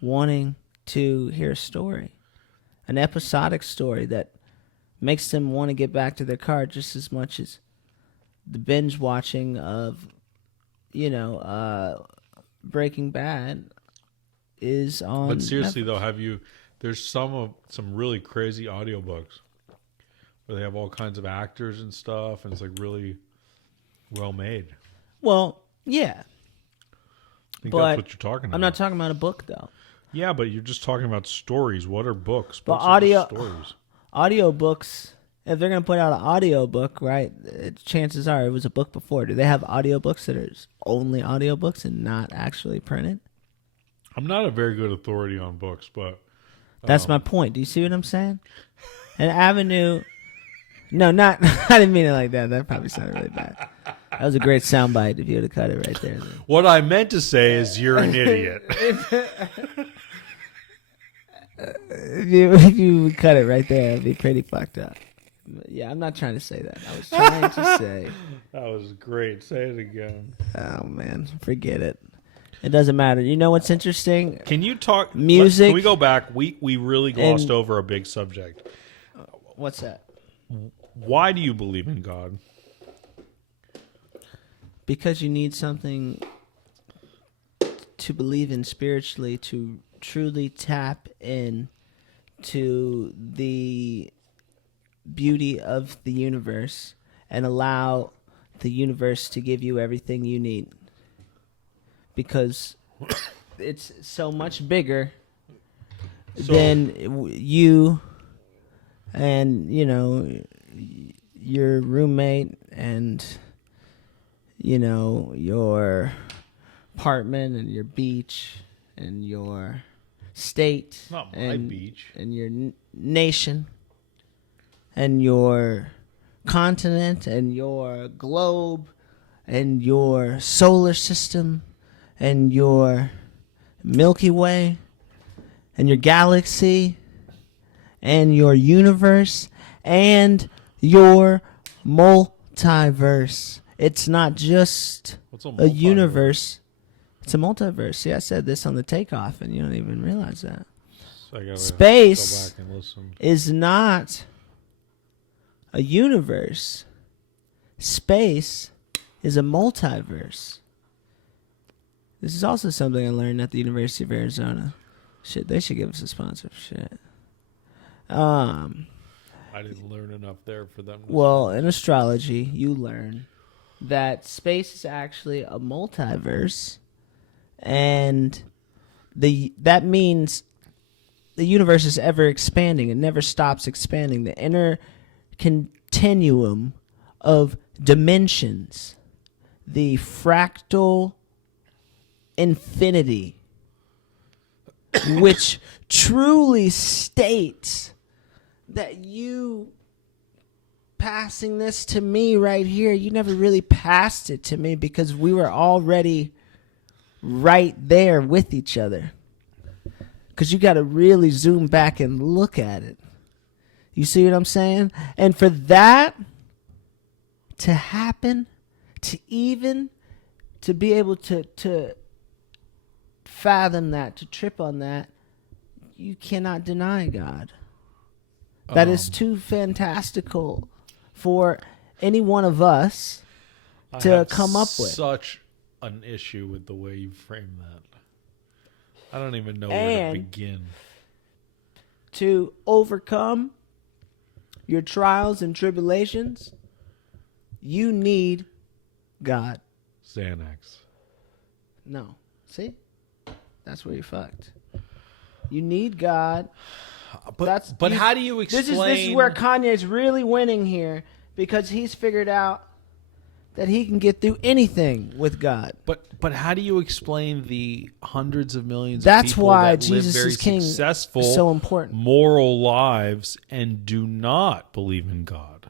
wanting to hear a story, an episodic story that makes them want to get back to their car just as much as the binge watching of, Breaking Bad is on. But seriously, Netflix. though, there's some really crazy audiobooks where they have all kinds of actors and stuff, and it's like really well made. Well, yeah. I think But that's what you're talking about. I'm not talking about a book, though. Yeah, but you're just talking about stories. What are books? But Books are just stories. Audiobooks, if they're going to put out an audio book, right, chances are it was a book before. Do they have audiobooks that are only audiobooks and not actually printed? I'm not a very good authority on books, but That's my point. Do you see what I'm saying? An avenue. No, not. I didn't mean it like that. That probably sounded really bad. That was a great soundbite if you would have cut it right there. what I meant to say is you're an idiot. If you would cut it right there, it'd be pretty fucked up. But yeah, I'm not trying to say that. I was trying to say. That was great. Say it again. Oh man, forget it. It doesn't matter. You know what's interesting? Can you talk music? Can we go back? We really glossed over a big subject. What's that? Why do you believe in God? Because you need something to believe in spiritually to truly tap in to the beauty of the universe and allow the universe to give you everything you need. Because it's so much bigger than you and, you know, your roommate and, you know, your apartment and your beach and your state. Not my and, beach. And your nation and your continent and your globe and your solar system and your Milky Way and your galaxy and your universe and your multiverse. It's not just a universe. It's a multiverse. See, I said this on the takeoff and you don't even realize that. So I gotta Space go back and listen. is not a universe. Space is a multiverse. This is also something I learned at the University of Arizona. Shit, they should give us a sponsorship. I didn't learn enough there for them. Well, in astrology, you learn that space is actually a multiverse, and that means the universe is ever expanding. It never stops expanding. The inner continuum of dimensions, the fractal infinity, which truly states that you passing this to me right here, you never really passed it to me because we were already right there with each other. Because you got to really zoom back and look at it. You see what I'm saying? And for that to happen, to be able to fathom that, to trip on that, you cannot deny God. That is too fantastical for any one of us to come up with. Such an issue with the way you frame that. I don't even know where to begin. To overcome your trials and tribulations, you need God. Xanax. No. See? That's where you're fucked. You need God. But how do you explain... This is where Kanye's really winning here, because he's figured out that he can get through anything with God. But how do you explain the hundreds of millions That's of people why that Jesus live very is King successful, is so important. moral lives and do not believe in God?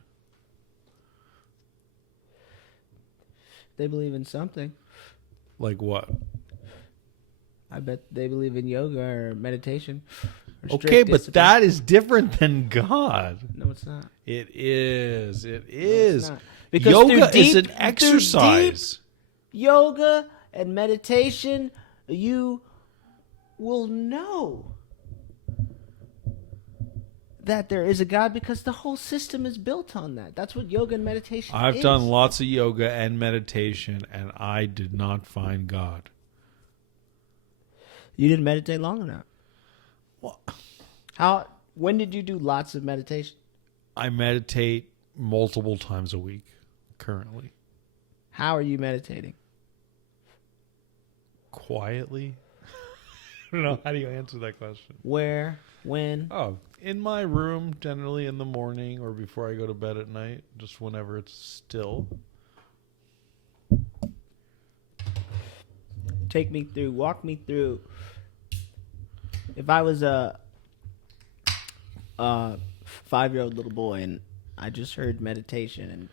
They believe in something. Like what? I bet they believe in yoga or meditation. Or Okay, strict but discipline. that is different than God. No, it's not. It is. It No, is. it's not. Because Yoga through is deep- an exercise. Deep yoga and meditation, you will know that there is a God because the whole system is built on that. That's what yoga and meditation is. I've done lots of yoga and meditation, and I did not find God. You didn't meditate long enough. Well, When did you do lots of meditation? I meditate multiple times a week currently. How are you meditating? Quietly. don't know. How do you answer that question? Where? When? Oh, in my room, generally in the morning or before I go to bed at night, just whenever it's still. Walk me through. If I was a 5-year-old little boy and I just heard meditation and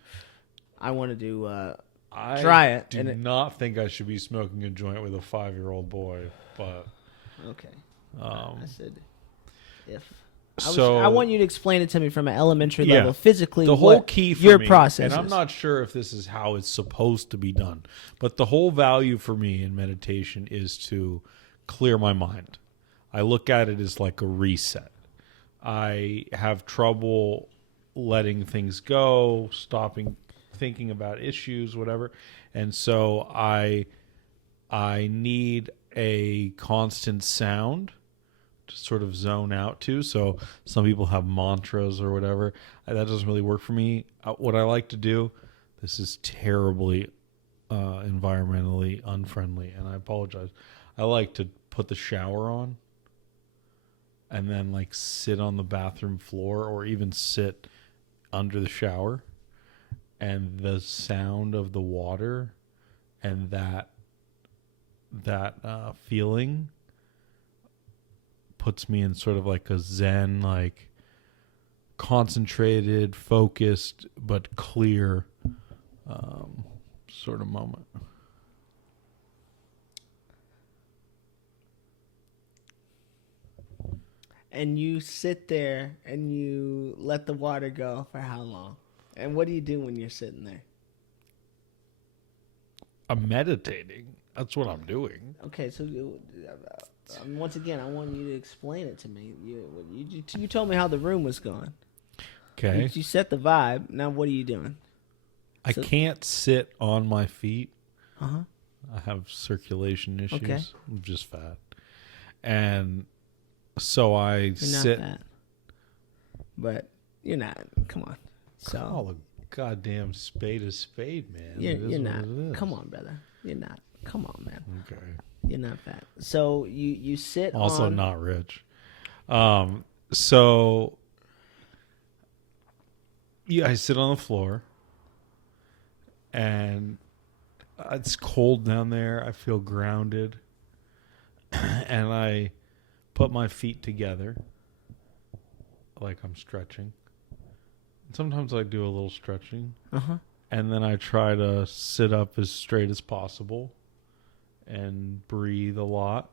I wanted to try it. I do not think I should be smoking a joint with a 5-year-old boy, but okay. I said if. So I want you to explain it to me from an elementary level, physically. The whole key for your me, process, and I'm not sure if this is how it's supposed to be done, but the whole value for me in meditation is to clear my mind. I look at it as like a reset. I have trouble letting things go, stopping thinking about issues, whatever, and so I need a constant sound to sort of zone out to. So some people have mantras or whatever. That doesn't really work for me. What I like to do, this is terribly environmentally unfriendly, and I apologize. I like to put the shower on and then like sit on the bathroom floor or even sit under the shower, and the sound of the water and that feeling puts me in sort of like a zen, like concentrated, focused, but clear sort of moment. And you sit there and you let the water go for how long? And what do you do when you're sitting there? I'm meditating. That's what I'm doing. Okay, so once again, I want you to explain it to me. You told me how the room was going. Okay. You set the vibe. Now what are you doing? I can't sit on my feet. Uh-huh. I have circulation issues. Okay. I'm just fat. And so I You're sit. not fat. But you're not. Come on. So Call a goddamn spade a spade, man. you're not. Come on, brother. You're not. Come on, man. Okay. You're not fat. So you sit also on. not rich. So yeah, I sit on the floor and it's cold down there. I feel grounded. And I put my feet together like I'm stretching. Sometimes I do a little stretching. Uh-huh. And then I try to sit up as straight as possible and breathe a lot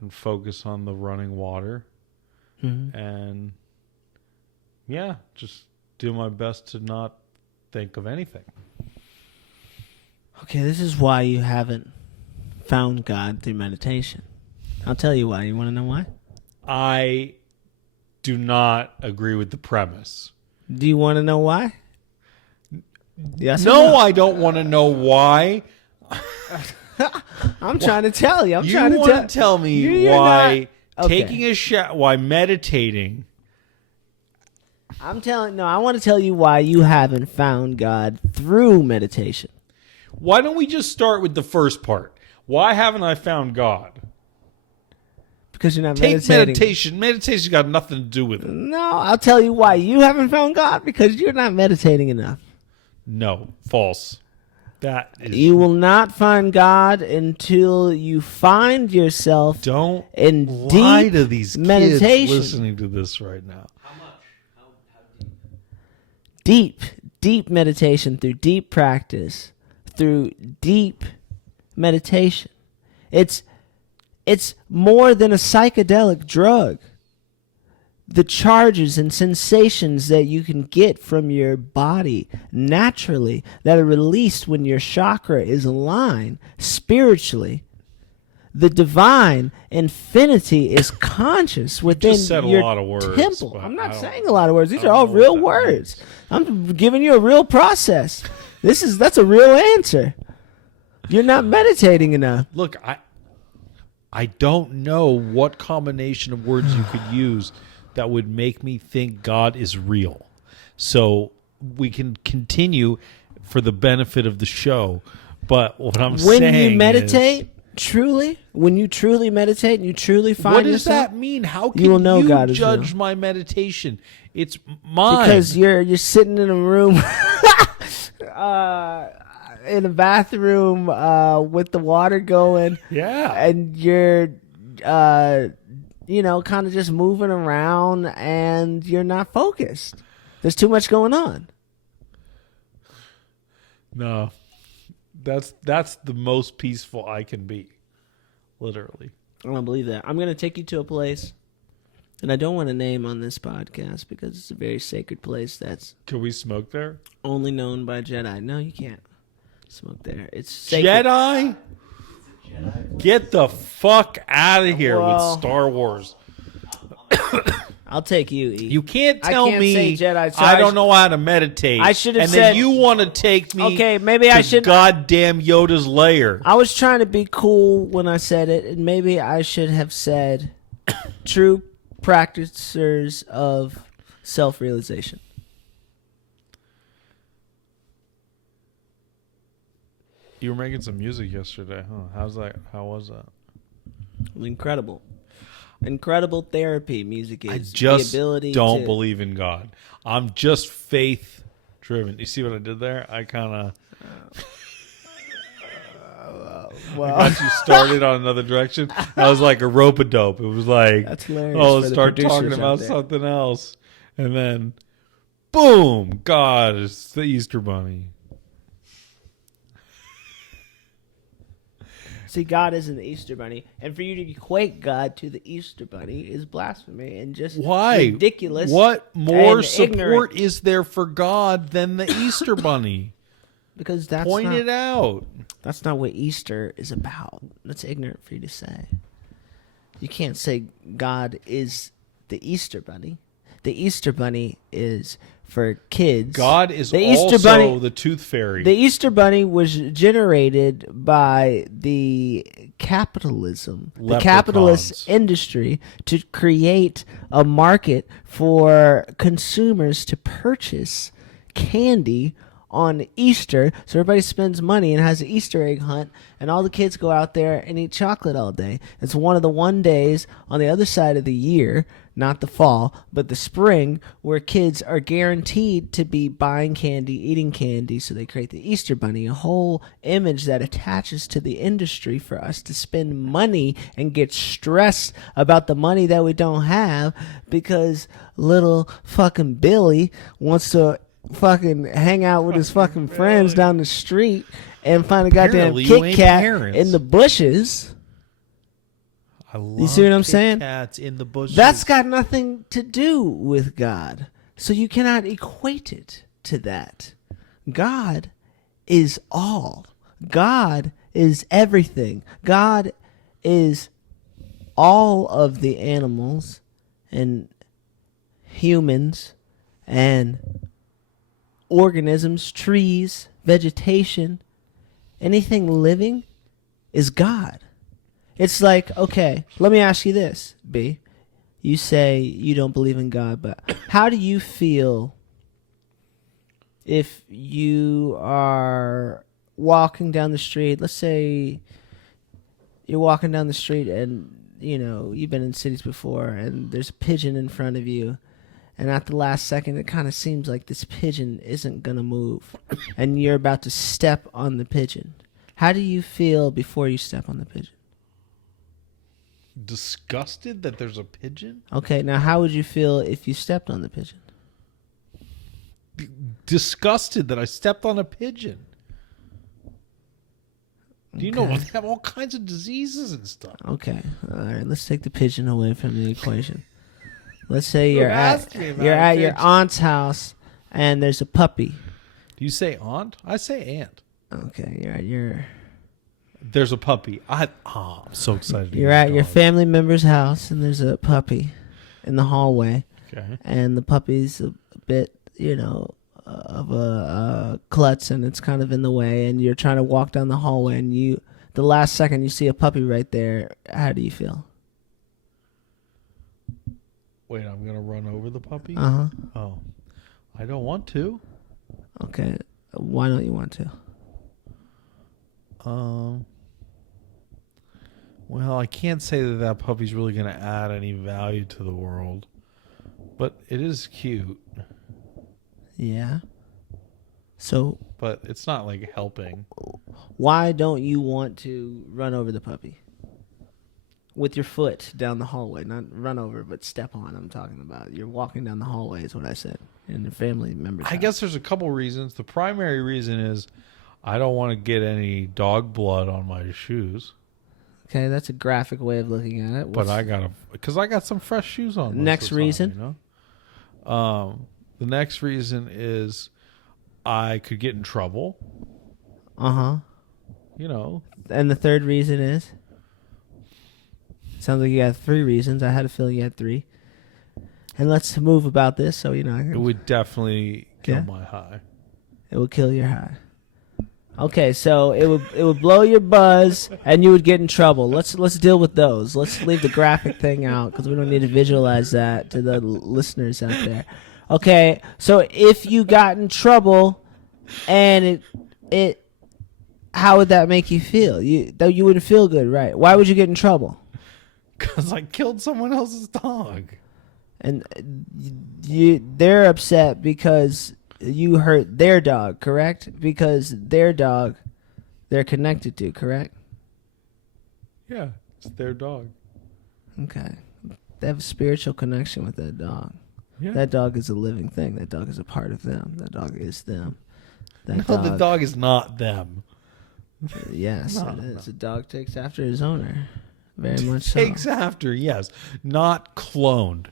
and focus on the running water. Mm-hmm. And yeah, just do my best to not think of anything. Okay, this is why you haven't found God through meditation. I'll tell you why. You want to know why? I do not agree with the premise. Do you want to know why? Yes. No, I don't want to know why. I'm trying to tell you. You want to tell me why Okay. taking a shower, why meditating. I want to tell you why you haven't found God through meditation. Why don't we just start with the first part? Why haven't I found God? Because you're not Take meditating. meditation. Meditation's got nothing to do with it. No, I'll tell you why you haven't found God. Because you're not meditating enough. No, false. That is. You will not find God until you find yourself Don't in lie deep to these meditation. kids listening to this right now. How much? How deep? Deep meditation through deep practice, through deep meditation. It's more than a psychedelic drug. The charges and sensations that you can get from your body naturally that are released when your chakra is aligned spiritually. The divine infinity is conscious within just said a your lot of words, temple. but I'm I not don't- saying a lot of words. These I are don't all know real what that words. means. I'm giving you a real process. That's a real answer. You're not meditating enough. Look, I don't know what combination of words you could use that would make me think God is real. So we can continue for the benefit of the show. But what I'm When saying you meditate, Truly, when you truly meditate and you truly find What does yourself, that mean? How can you will know God is judge real. my meditation? It's mine. Because you're sitting in a room in a bathroom with the water going, yeah. and you're kind of just moving around and you're not focused. There's too much going on. No. That's the most peaceful I can be. Literally. I don't believe that. I'm going to take you to a place, and I don't want to name on this podcast because it's a very sacred place that's Can we smoke there? only known by Jedi. No, you can't smoke there. It's sacred. Jedi? Get the fuck out of here Well, with Star Wars. I'll take you, E. You can't I tell can't me say Jedi, so I don't know how to meditate. I should have and said- then you want to take me Okay, maybe to I should- goddamn Yoda's lair. I was trying to be cool when I said it, and maybe I should have said true practicers of self-realization. You were making some music yesterday, huh? How was that? Incredible therapy music is. I just the ability don't to, believe in God. I'm just faith driven. You see what I did there? I kind of got you started on another direction. I was like a rope-a-dope. It was like, That's hilarious oh, for let's the start producers talking out about there. something else. And then, boom, God, it's the Easter Bunny. See, God isn't the Easter Bunny, and for you to equate God to the Easter Bunny is blasphemy and just Why? ridiculous. What more and support ignorant. is there for God than the Easter Bunny? Because that's Point not, it out. That's not what Easter is about. That's ignorant for you to say. You can't say God is the Easter Bunny. The Easter Bunny is for kids. God is the also Easter Bunny, the Tooth Fairy. The Easter Bunny was generated by the capitalism, the Leprechauns. capitalist industry to create a market for consumers to purchase candy on Easter, so everybody spends money and has an Easter egg hunt, and all the kids go out there and eat chocolate all day. It's one of the one days on the other side of the year, not the fall, but the spring, where kids are guaranteed to be buying candy, eating candy, so they create the Easter Bunny, a whole image that attaches to the industry for us to spend money and get stressed about the money that we don't have because little fucking Billy wants to fucking hang out with his fucking friends down the street and find a goddamn Apparently you Kit ain't Kat parents. in the bushes. I love You see what I'm Kit saying? Kats in the bushes. That's got nothing to do with God. So you cannot equate it to that. God is all. God is everything. God is all of the animals and humans and organisms, trees, vegetation, anything living is God. It's like, okay, let me ask you this, B. You say you don't believe in God, but how do you feel if you are walking down the street? Let's say you're walking down the street and, you know, you've been in cities before and there's a pigeon in front of you. And at the last second, it kind of seems like this pigeon isn't going to move. And you're about to step on the pigeon. How do you feel before you step on the pigeon? disgusted that there's a pigeon. Okay, now how would you feel if you stepped on the pigeon? Disgusted that I stepped on a pigeon. Do you know Okay. they have all kinds of diseases and stuff? Okay, all right. Let's take the pigeon away from the equation. Let's say Who you're asked at me about you're a at your pigeon? aunt's house and there's a puppy. Do you say aunt? I say aunt. Okay, you're at your There's a puppy. I'm so excited. to you're get at a your dog. family member's house and there's a puppy in the hallway, Okay. and the puppy's a bit, you know, of a klutz, and it's kind of in the way, and you're trying to walk down the hallway, and the last second you see a puppy right there. How do you feel? Wait, I'm gonna run over the puppy. Uh-huh. Oh, I don't want to. Okay. Why don't you want to? Well, I can't say that that puppy's really going to add any value to the world, but it is cute. Yeah. So But it's not like helping. why don't you want to run over the puppy? With your foot down the hallway. Not run over, but step on, I'm talking about. You're walking down the hallway is what I said. And the family members. I guess there's a couple reasons. The primary reason is I don't want to get any dog blood on my shoes. Okay, that's a graphic way of looking at it. But I got some fresh shoes on. Most Next of the reason? time, you know? The next reason is I could get in trouble. Uh-huh. You know. And the third reason is? Sounds like you got 3 reasons. I had a feeling you had 3. And let's move about this so you know. It would definitely kill my high. It would kill your high. Okay, so it would blow your buzz and you would get in trouble. Let's deal with those. Let's leave the graphic thing out because we don't need to visualize that to the listeners out there. Okay, so if you got in trouble and it how would that make you feel? You wouldn't feel good, right? Why would you get in trouble? Because I killed someone else's dog. And they're upset because you hurt their dog, correct? Because their dog they're connected to, correct? Yeah, it's their dog. Okay. They have a spiritual connection with that dog. Yeah. That dog is a living thing. That dog is a part of them. That dog is them. The dog is not them. Yes, No, it is. no. The dog takes after his owner. Very much so. Takes after, yes. Not cloned.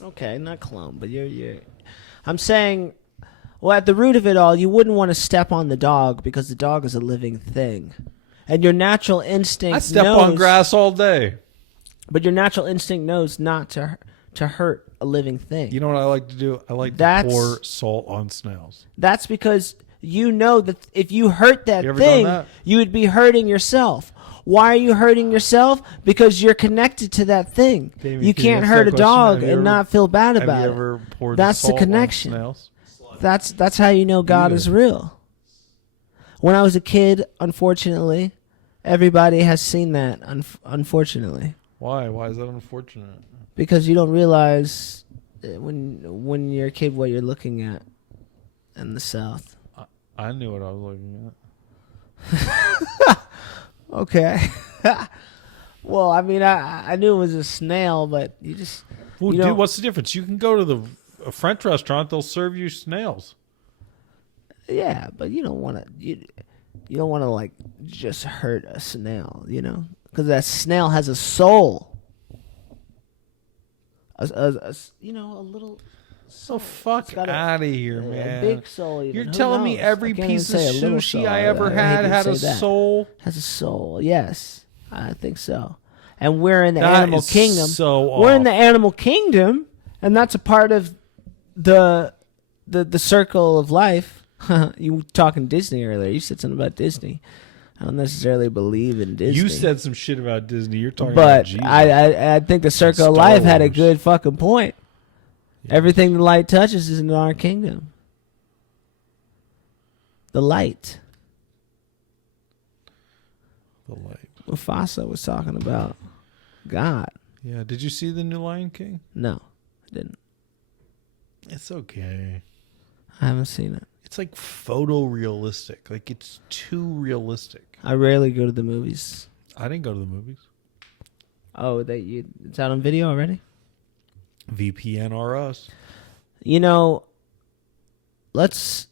Okay, not clone, but you're I'm saying, well, at the root of it all, you wouldn't want to step on the dog because the dog is a living thing. And your natural instinct I step on grass all day. But your natural instinct knows not to hurt a living thing. You know what I like to do? I like to pour salt on snails. That's because you know that if you hurt that You ever thing, done that? you would be hurting yourself. Why are you hurting yourself? Because you're connected to that thing. Damien, You can you can't answer hurt a that question? dog Have you and ever- not feel bad Have about you it. ever poured That's the salt on connection. snails? That's how you know God Yeah. is real. When I was a kid, unfortunately, everybody has seen that. Unfortunately, Why? Why is that unfortunate? because you don't realize when you're a kid what you're looking at in the South. I knew what I was looking at. Okay. Well, I mean, I knew it was a snail, but you just. Well, you dude, don't- what's the difference? You can go to a French restaurant; they'll serve you snails. Yeah, but you don't want to. You don't want to like just hurt a snail, you know, because that snail has a soul. A little. So fuck got a- out of here, a man! big soul. Even. You're Who telling me knows? every I can't piece of even say a little sushi soul. I ever hate had to had a say that. soul? Has a soul. Yes, I think so. And we're in the That animal is kingdom. so We're in off. the animal kingdom, and that's a part of the circle of life. You were talking Disney earlier. You said something about Disney. I don't necessarily believe in Disney. You said some shit about Disney. You're talking about but Jesus. I think the circle of Star life had a Wars. good fucking point. Yeah. Everything the light touches is in our kingdom. The light. The light. Mufasa was talking about God. Yeah. Did you see the new Lion King? No, I didn't. It's okay. I haven't seen it. It's like photorealistic. Like it's too realistic. I rarely go to the movies. I didn't go to the movies. Oh, it's out on video already? VPN or us. You know, let's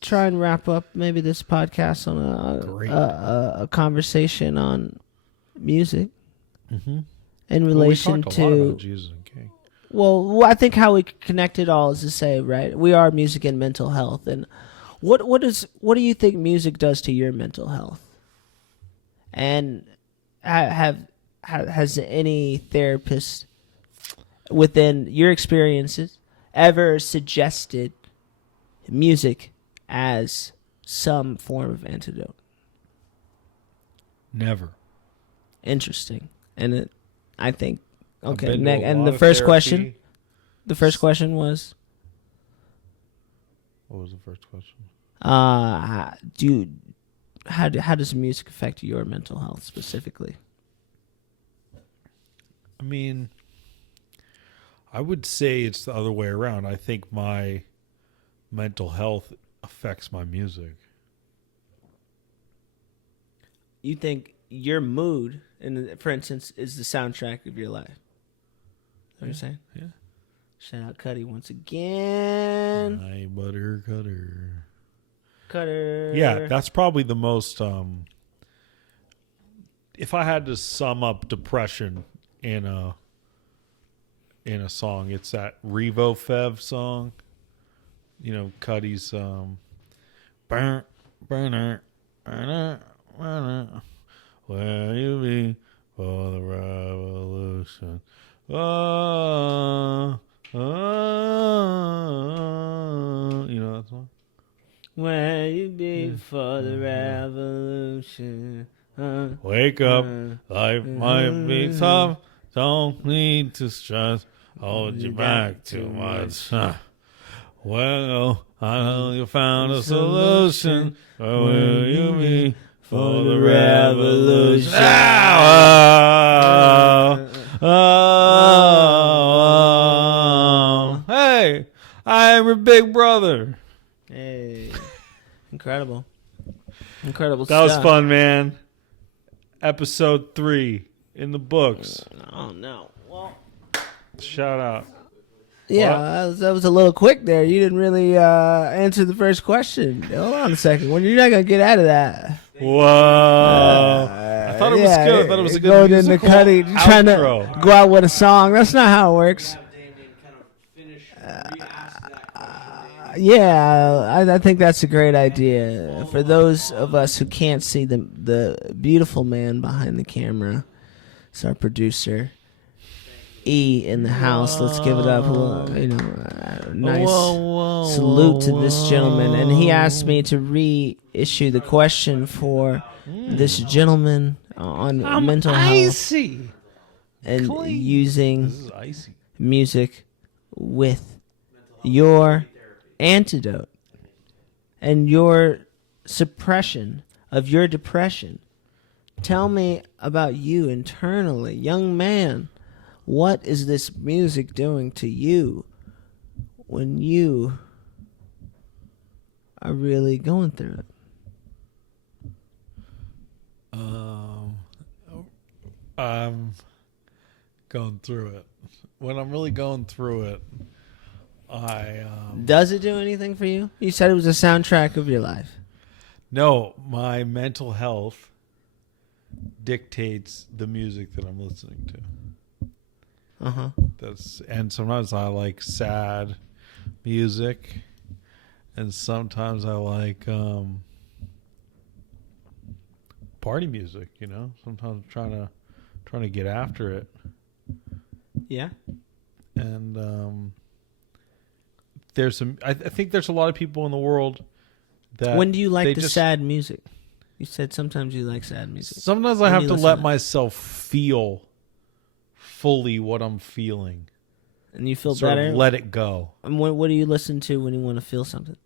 try and wrap up maybe this podcast on Great. a conversation on music Mm-hmm. in We relation talked a lot to. about Jesus and King. Well, I think how we connect it all is to say, right? We are music and mental health, and what do you think music does to your mental health? And has any therapist within your experiences ever suggested music as some form of antidote? Never. Interesting, and I think I've okay. been to a And lot the of first therapy. question. The first question was, What was the first question? how does music affect your mental health specifically? I mean, I would say it's the other way around. I think my mental health affects my music. You think your mood, for instance, is the soundtrack of your life? Is that what you're saying? Yeah. Shout out Cuddy once again. My butter cutter. Cutter. Yeah, that's probably the most. If I had to sum up depression in a song, it's that Revo Fev song. You know, Cuddy's burn, burner, burner, burner. Where you be for the revolution? Oh, oh, you know that song? Where you be for the revolution? Wake up, life might be tough. Don't need to stress. Hold you back too much. Well, I know you found a solution. Where will you be for the revolution? Oh, hey, I am your big brother. Hey, incredible That stuff. was fun, man. Episode 3 in the books. Oh no. Well, Shout out. yeah, that was a little quick there. You didn't really answer the first question. Hold on a second. When you're not gonna get out of that. Whoa. I thought it was good. I thought it was a good going musical into Cuddy, trying to outro. go out with a song. That's not how it works. Have Damian kind of finish, re-ask that question, Damian. Yeah, I think that's a great idea. For those of us who can't see the beautiful man behind the camera, it's our producer, E in the house. Let's give it up. Nice salute to this gentleman. And he asked me to reissue the question for this gentleman on mental health Icy. and Clean. using This is icy. music with your antidote and your suppression of your depression. Tell me about you internally, young man. What is this music doing to you when you are really going through it? I'm going through it. When I'm really going through it, Does it do anything for you? You said it was a soundtrack of your life. no, my mental health dictates the music that I'm listening to. Uh-huh. And sometimes I like sad music, and sometimes I like party music. You know, sometimes I'm trying to get after it, Yeah. and there's some. I think there's a lot of people in the world that. When do you like they the just- sad music? You said sometimes you like sad music. Sometimes I When have do to you let listen to- myself feel fully what I'm feeling. And you feel Sort better? of let it go. And what do you listen to when you want to feel something?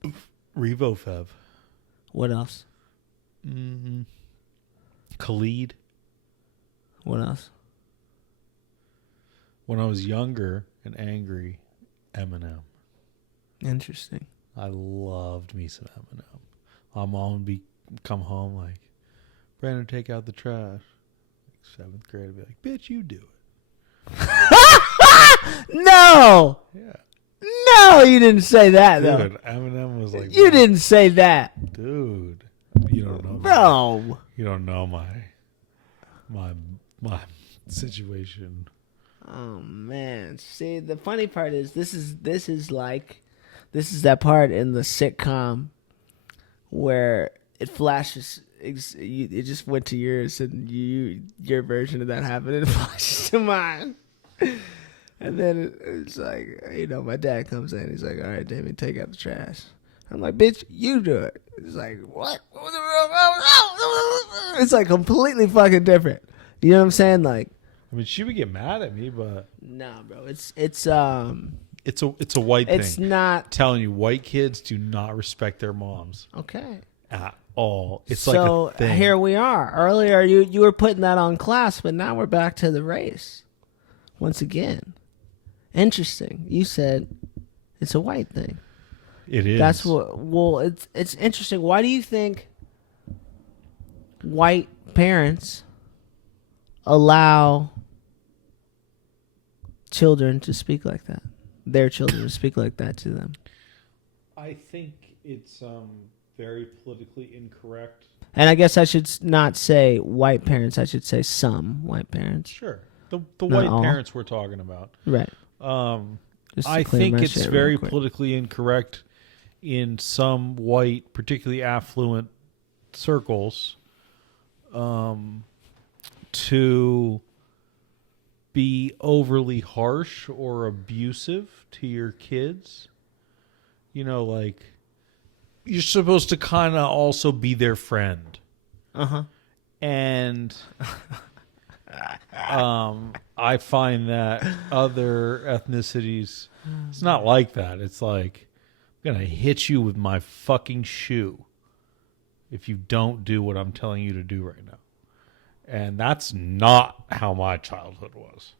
Revo Fev. What else? Khalid. What else? When I was younger and angry, Eminem. Interesting. I loved me some Eminem. My mom would come home like, Brandon, take out the trash. 7th grade, I'd be like, bitch, you do it. No! Yeah. No, you didn't say that, though. Dude, Eminem was like, You didn't say that. dude, you don't know. Bro. You don't know my situation. Oh, man. See, the funny part is this is that part in the sitcom where it flashes. It just went to yours, and your version of that happened, and it flashes to mine. And then it's like, my dad comes in. He's like, all right, Damien, take out the trash. I'm like, bitch, you do it. It's like, what? It's like completely fucking different. You know what I'm saying? Like, I mean, she would get mad at me, but nah, bro. It's it's a white thing. it's not Telling you, white kids do not respect their moms okay. at all. It's So like a thing. here we are. Earlier, you were putting that on class, but now we're back to the race. once again. Interesting. You said it's a white thing. It is. That's what. Well, it's interesting. Why do you think white parents allow children to speak like that? Their children to speak like that to them. I think it's very politically incorrect. And I guess I should not say white parents. I should say some white parents. Sure, the Not white all. parents we're talking about. Right. Just to I clear think my it's shit real very quick. politically incorrect in some white, particularly affluent circles, to be overly harsh or abusive to your kids. You know, like, you're supposed to kind of also be their friend. Uh-huh. And I find that other ethnicities, it's not like that. It's like, I'm going to hit you with my fucking shoe if you don't do what I'm telling you to do right now. And that's not how my childhood was.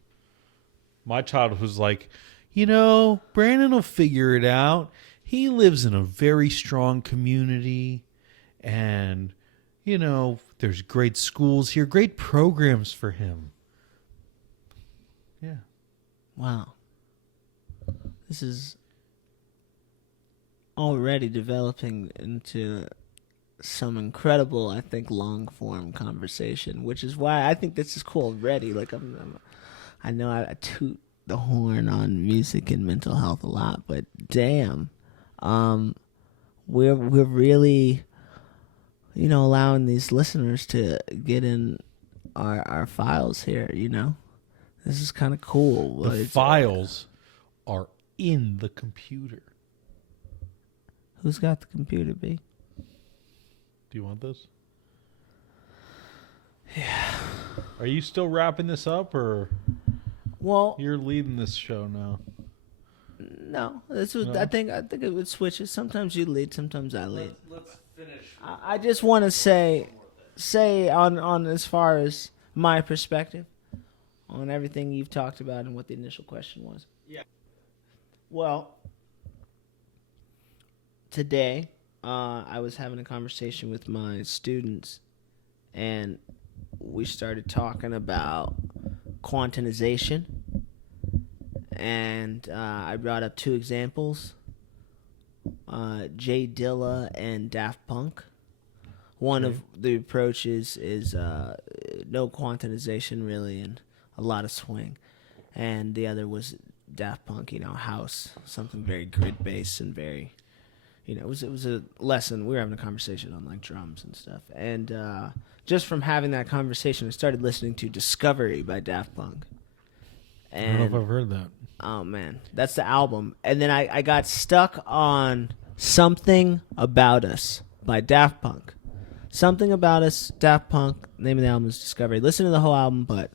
My childhood was like, you know, Brandon will figure it out. He lives in a very strong community, and, you know, there's great schools here, great programs for him. Yeah. Wow. This is already developing into some incredible, I think, long form conversation, which is why I think this is cool already. Like, I know I toot the horn on music and mental health a lot, but damn, we're really, you know, allowing these listeners to get in our files here. You know, this is kind of cool. The files are in the computer. Who's got the computer, B? Do you want this? Yeah. Are you still wrapping this up, or Well, you're leading this show now? no. This was, No? I think it would switch. Sometimes you lead, sometimes I lead. Let's finish. I just want to say on as far as my perspective on everything you've talked about and what the initial question was. Yeah. Well, today I was having a conversation with my students, and we started talking about quantization, and I brought up two examples, Jay Dilla and Daft Punk. One of the approaches is no quantization really and a lot of swing, and the other was Daft Punk, you know, house, something very grid based and very, you know, it was a lesson. We were having a conversation on like drums and stuff, and just from having that conversation, I started listening to Discovery by Daft Punk. I don't know if I've heard that. Oh man, that's the album. And then I got stuck on Something About Us by Daft Punk. Something About Us, Daft Punk. Name of the album is Discovery. Listen to the whole album, but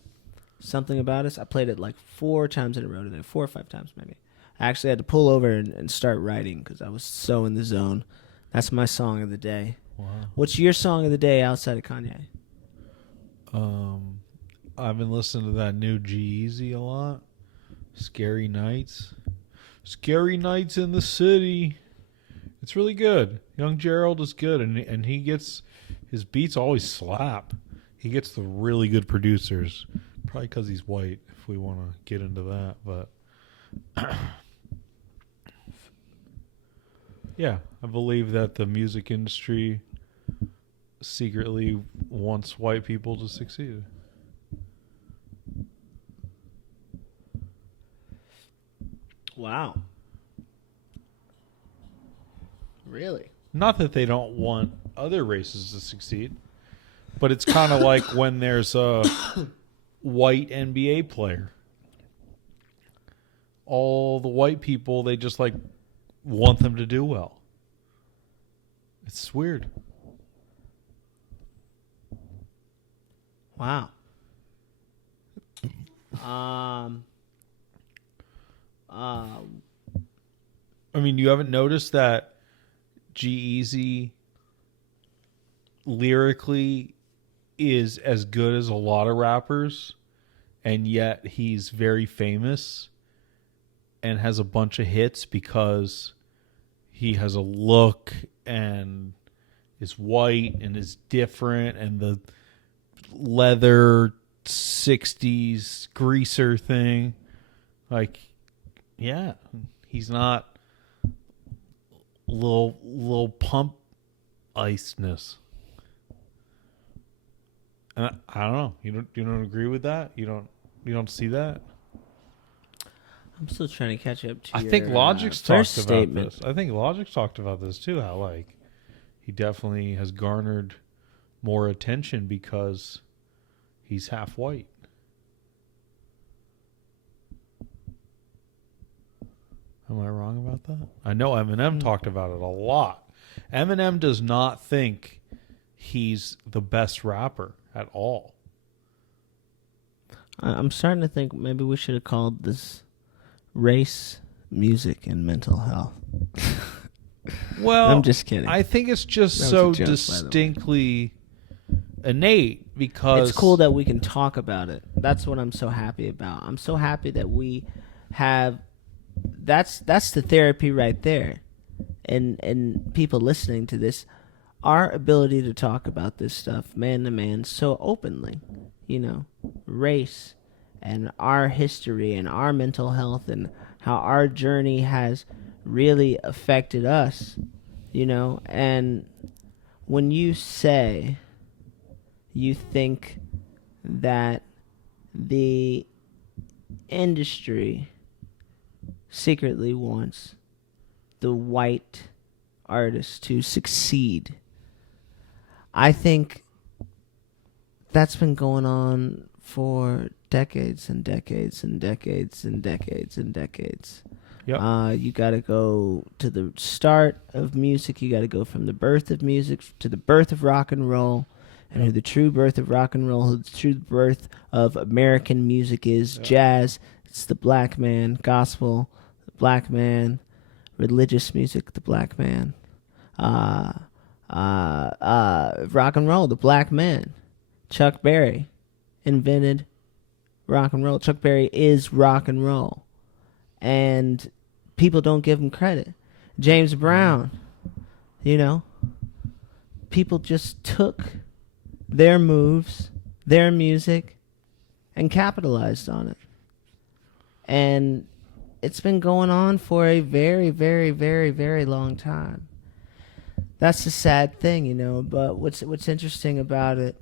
Something About Us, I played it like 4 times in a row today, 4 or 5 times maybe. I actually had to pull over and start writing because I was so in the zone. That's my song of the day. Wow. What's your song of the day outside of Kanye? I've been listening to that new G-Eazy a lot. Scary Nights. Scary Nights in the City. It's really good. Young Gerald is good, and he gets, his beats always slap. He gets the really good producers. Probably because he's white, if we want to get into that. But yeah, I believe that the music industry secretly wants white people to succeed. Wow. Really? Not that they don't want other races to succeed, but it's kind of like when there's a white NBA player. All the white people, they just like want them to do well. It's weird. Wow. I mean, you haven't noticed that G-Eazy lyrically is as good as a lot of rappers, and yet he's very famous and has a bunch of hits because he has a look and is white and is different, and the leather 60s greaser thing. Like, yeah, he's not little pump iceness. I don't know. You don't agree with that? You don't see that? I'm still trying to catch up to I your think Logic's first talked statement. about this. I think Logic's talked about this too, how like he definitely has garnered more attention because he's half white. Am I wrong about that? I know Eminem talked about it a lot. Eminem does not think he's the best rapper at all. I'm starting to think maybe we should have called this race, music, and mental health. Well, I'm just kidding. I think it's just That so was a joke, by the way. distinctly innate because It's cool that we can talk about it. That's what I'm so happy about. I'm so happy that we have. That's the therapy right there, and people listening to this, our ability to talk about this stuff man to man so openly, race and our history and our mental health and how our journey has really affected us, and when you say you think that the industry secretly wants the white artist to succeed, I think that's been going on for decades and decades and decades and decades and decades. Yep. You got to go to the start of music. You got to go from the birth of music to the birth of rock and roll, and who the true birth of rock and roll, who the true birth of American music is. Jazz, it's the black man. Gospel, the black man. Religious music, the black man. Rock and roll, the black man. Chuck Berry invented rock and roll. Chuck Berry is rock and roll. And people don't give him credit. James Brown, people just took their moves, their music, and capitalized on it. And it's been going on for a very, very, very, very long time. That's the sad thing, but what's interesting about it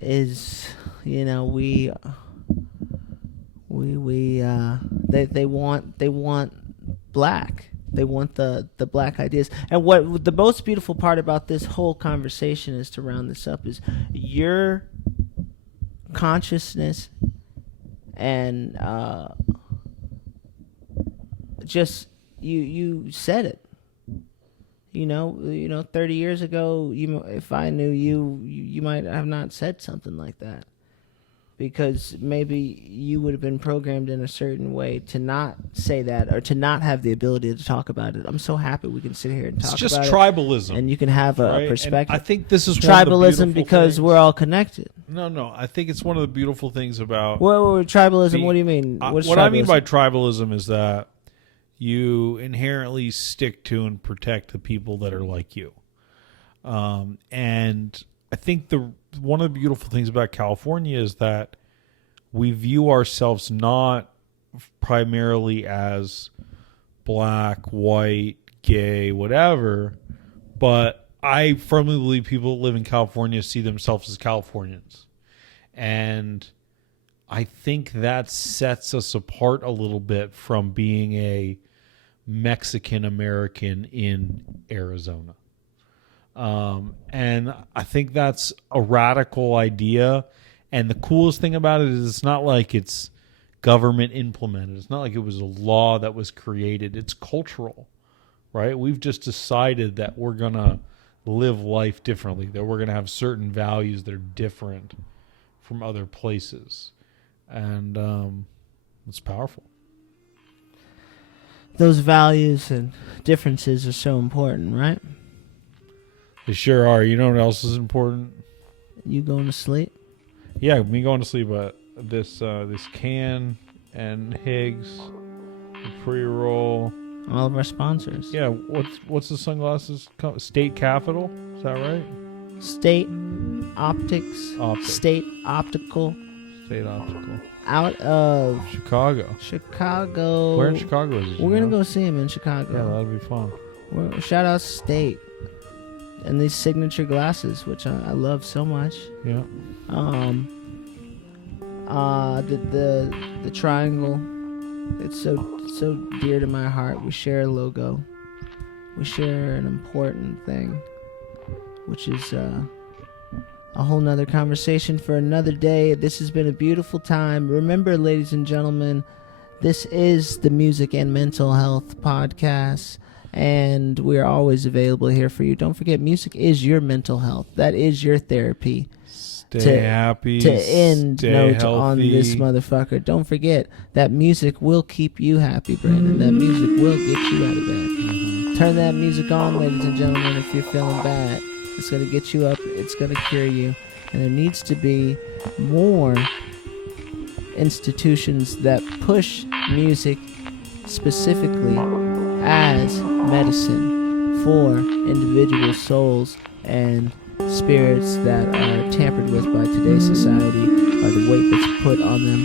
is, they want black. They want the black ideas. And what the most beautiful part about this whole conversation is, to round this up, is your consciousness and just you said it. 30 years ago, if I knew you might have not said something like that, because maybe you would have been programmed in a certain way to not say that, or to not have the ability to talk about it. I'm so happy we can sit here and talk about it. It's just tribalism. And you can have a perspective. And I think this is tribalism because we're all connected. No. I think it's one of the beautiful things about... Tribalism, what do you mean? What I mean by tribalism is that you inherently stick to and protect the people that are like you. And I think one of the beautiful things about California is that we view ourselves not primarily as black, white, gay, whatever, but I firmly believe people that live in California see themselves as Californians. And I think that sets us apart a little bit from being a Mexican American in Arizona. And I think that's a radical idea. And the coolest thing about it is it's not like it's government implemented. It's not like it was a law that was created. It's cultural, right? We've just decided that we're going to live life differently, that we're going to have certain values that are different from other places. And it's powerful. Those values and differences are so important, right? They sure are. You know what else is important? You going to sleep? Yeah, me going to sleep. This Can and Higgs, the pre-roll. All of our sponsors. Yeah, what's the sunglasses? State Capital? Is that right? State Optics. State Optical. State Optical. Out of Chicago. Where in Chicago is it? We're going to go see him in Chicago. Yeah, that'd be fun. Shout out State. And these signature glasses, which I love so much. Yeah. The triangle, it's so dear to my heart. We share a logo. We share an important thing, which is a whole nother conversation for another day. This has been a beautiful time. Remember, ladies and gentlemen, this is the Music and Mental Health Podcast, and we are always available here for you. Don't forget, music is your mental health. That is your therapy. Stay happy. To end stay note healthy. on this motherfucker. Don't forget that music will keep you happy, Brandon. That music will get you out of bed. Mm-hmm. Turn that music on, ladies and gentlemen, if you're feeling bad. It's going to get you up. It's going to cure you. And there needs to be more institutions that push music specifically as medicine for individual souls and spirits that are tampered with by today's society, by the weight that's put on them.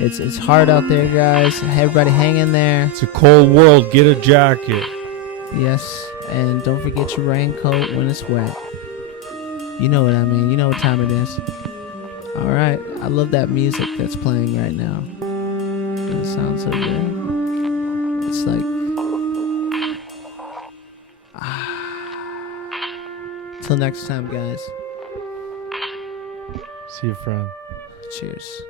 It's hard out there, guys. Everybody hang in there. It's a cold world. Get a jacket. Yes, and don't forget your raincoat when it's wet. You know what I mean. You know what time it is. All right. I love that music that's playing right now. It sounds so good. It's like... Till next time, guys. See you, friend. Cheers.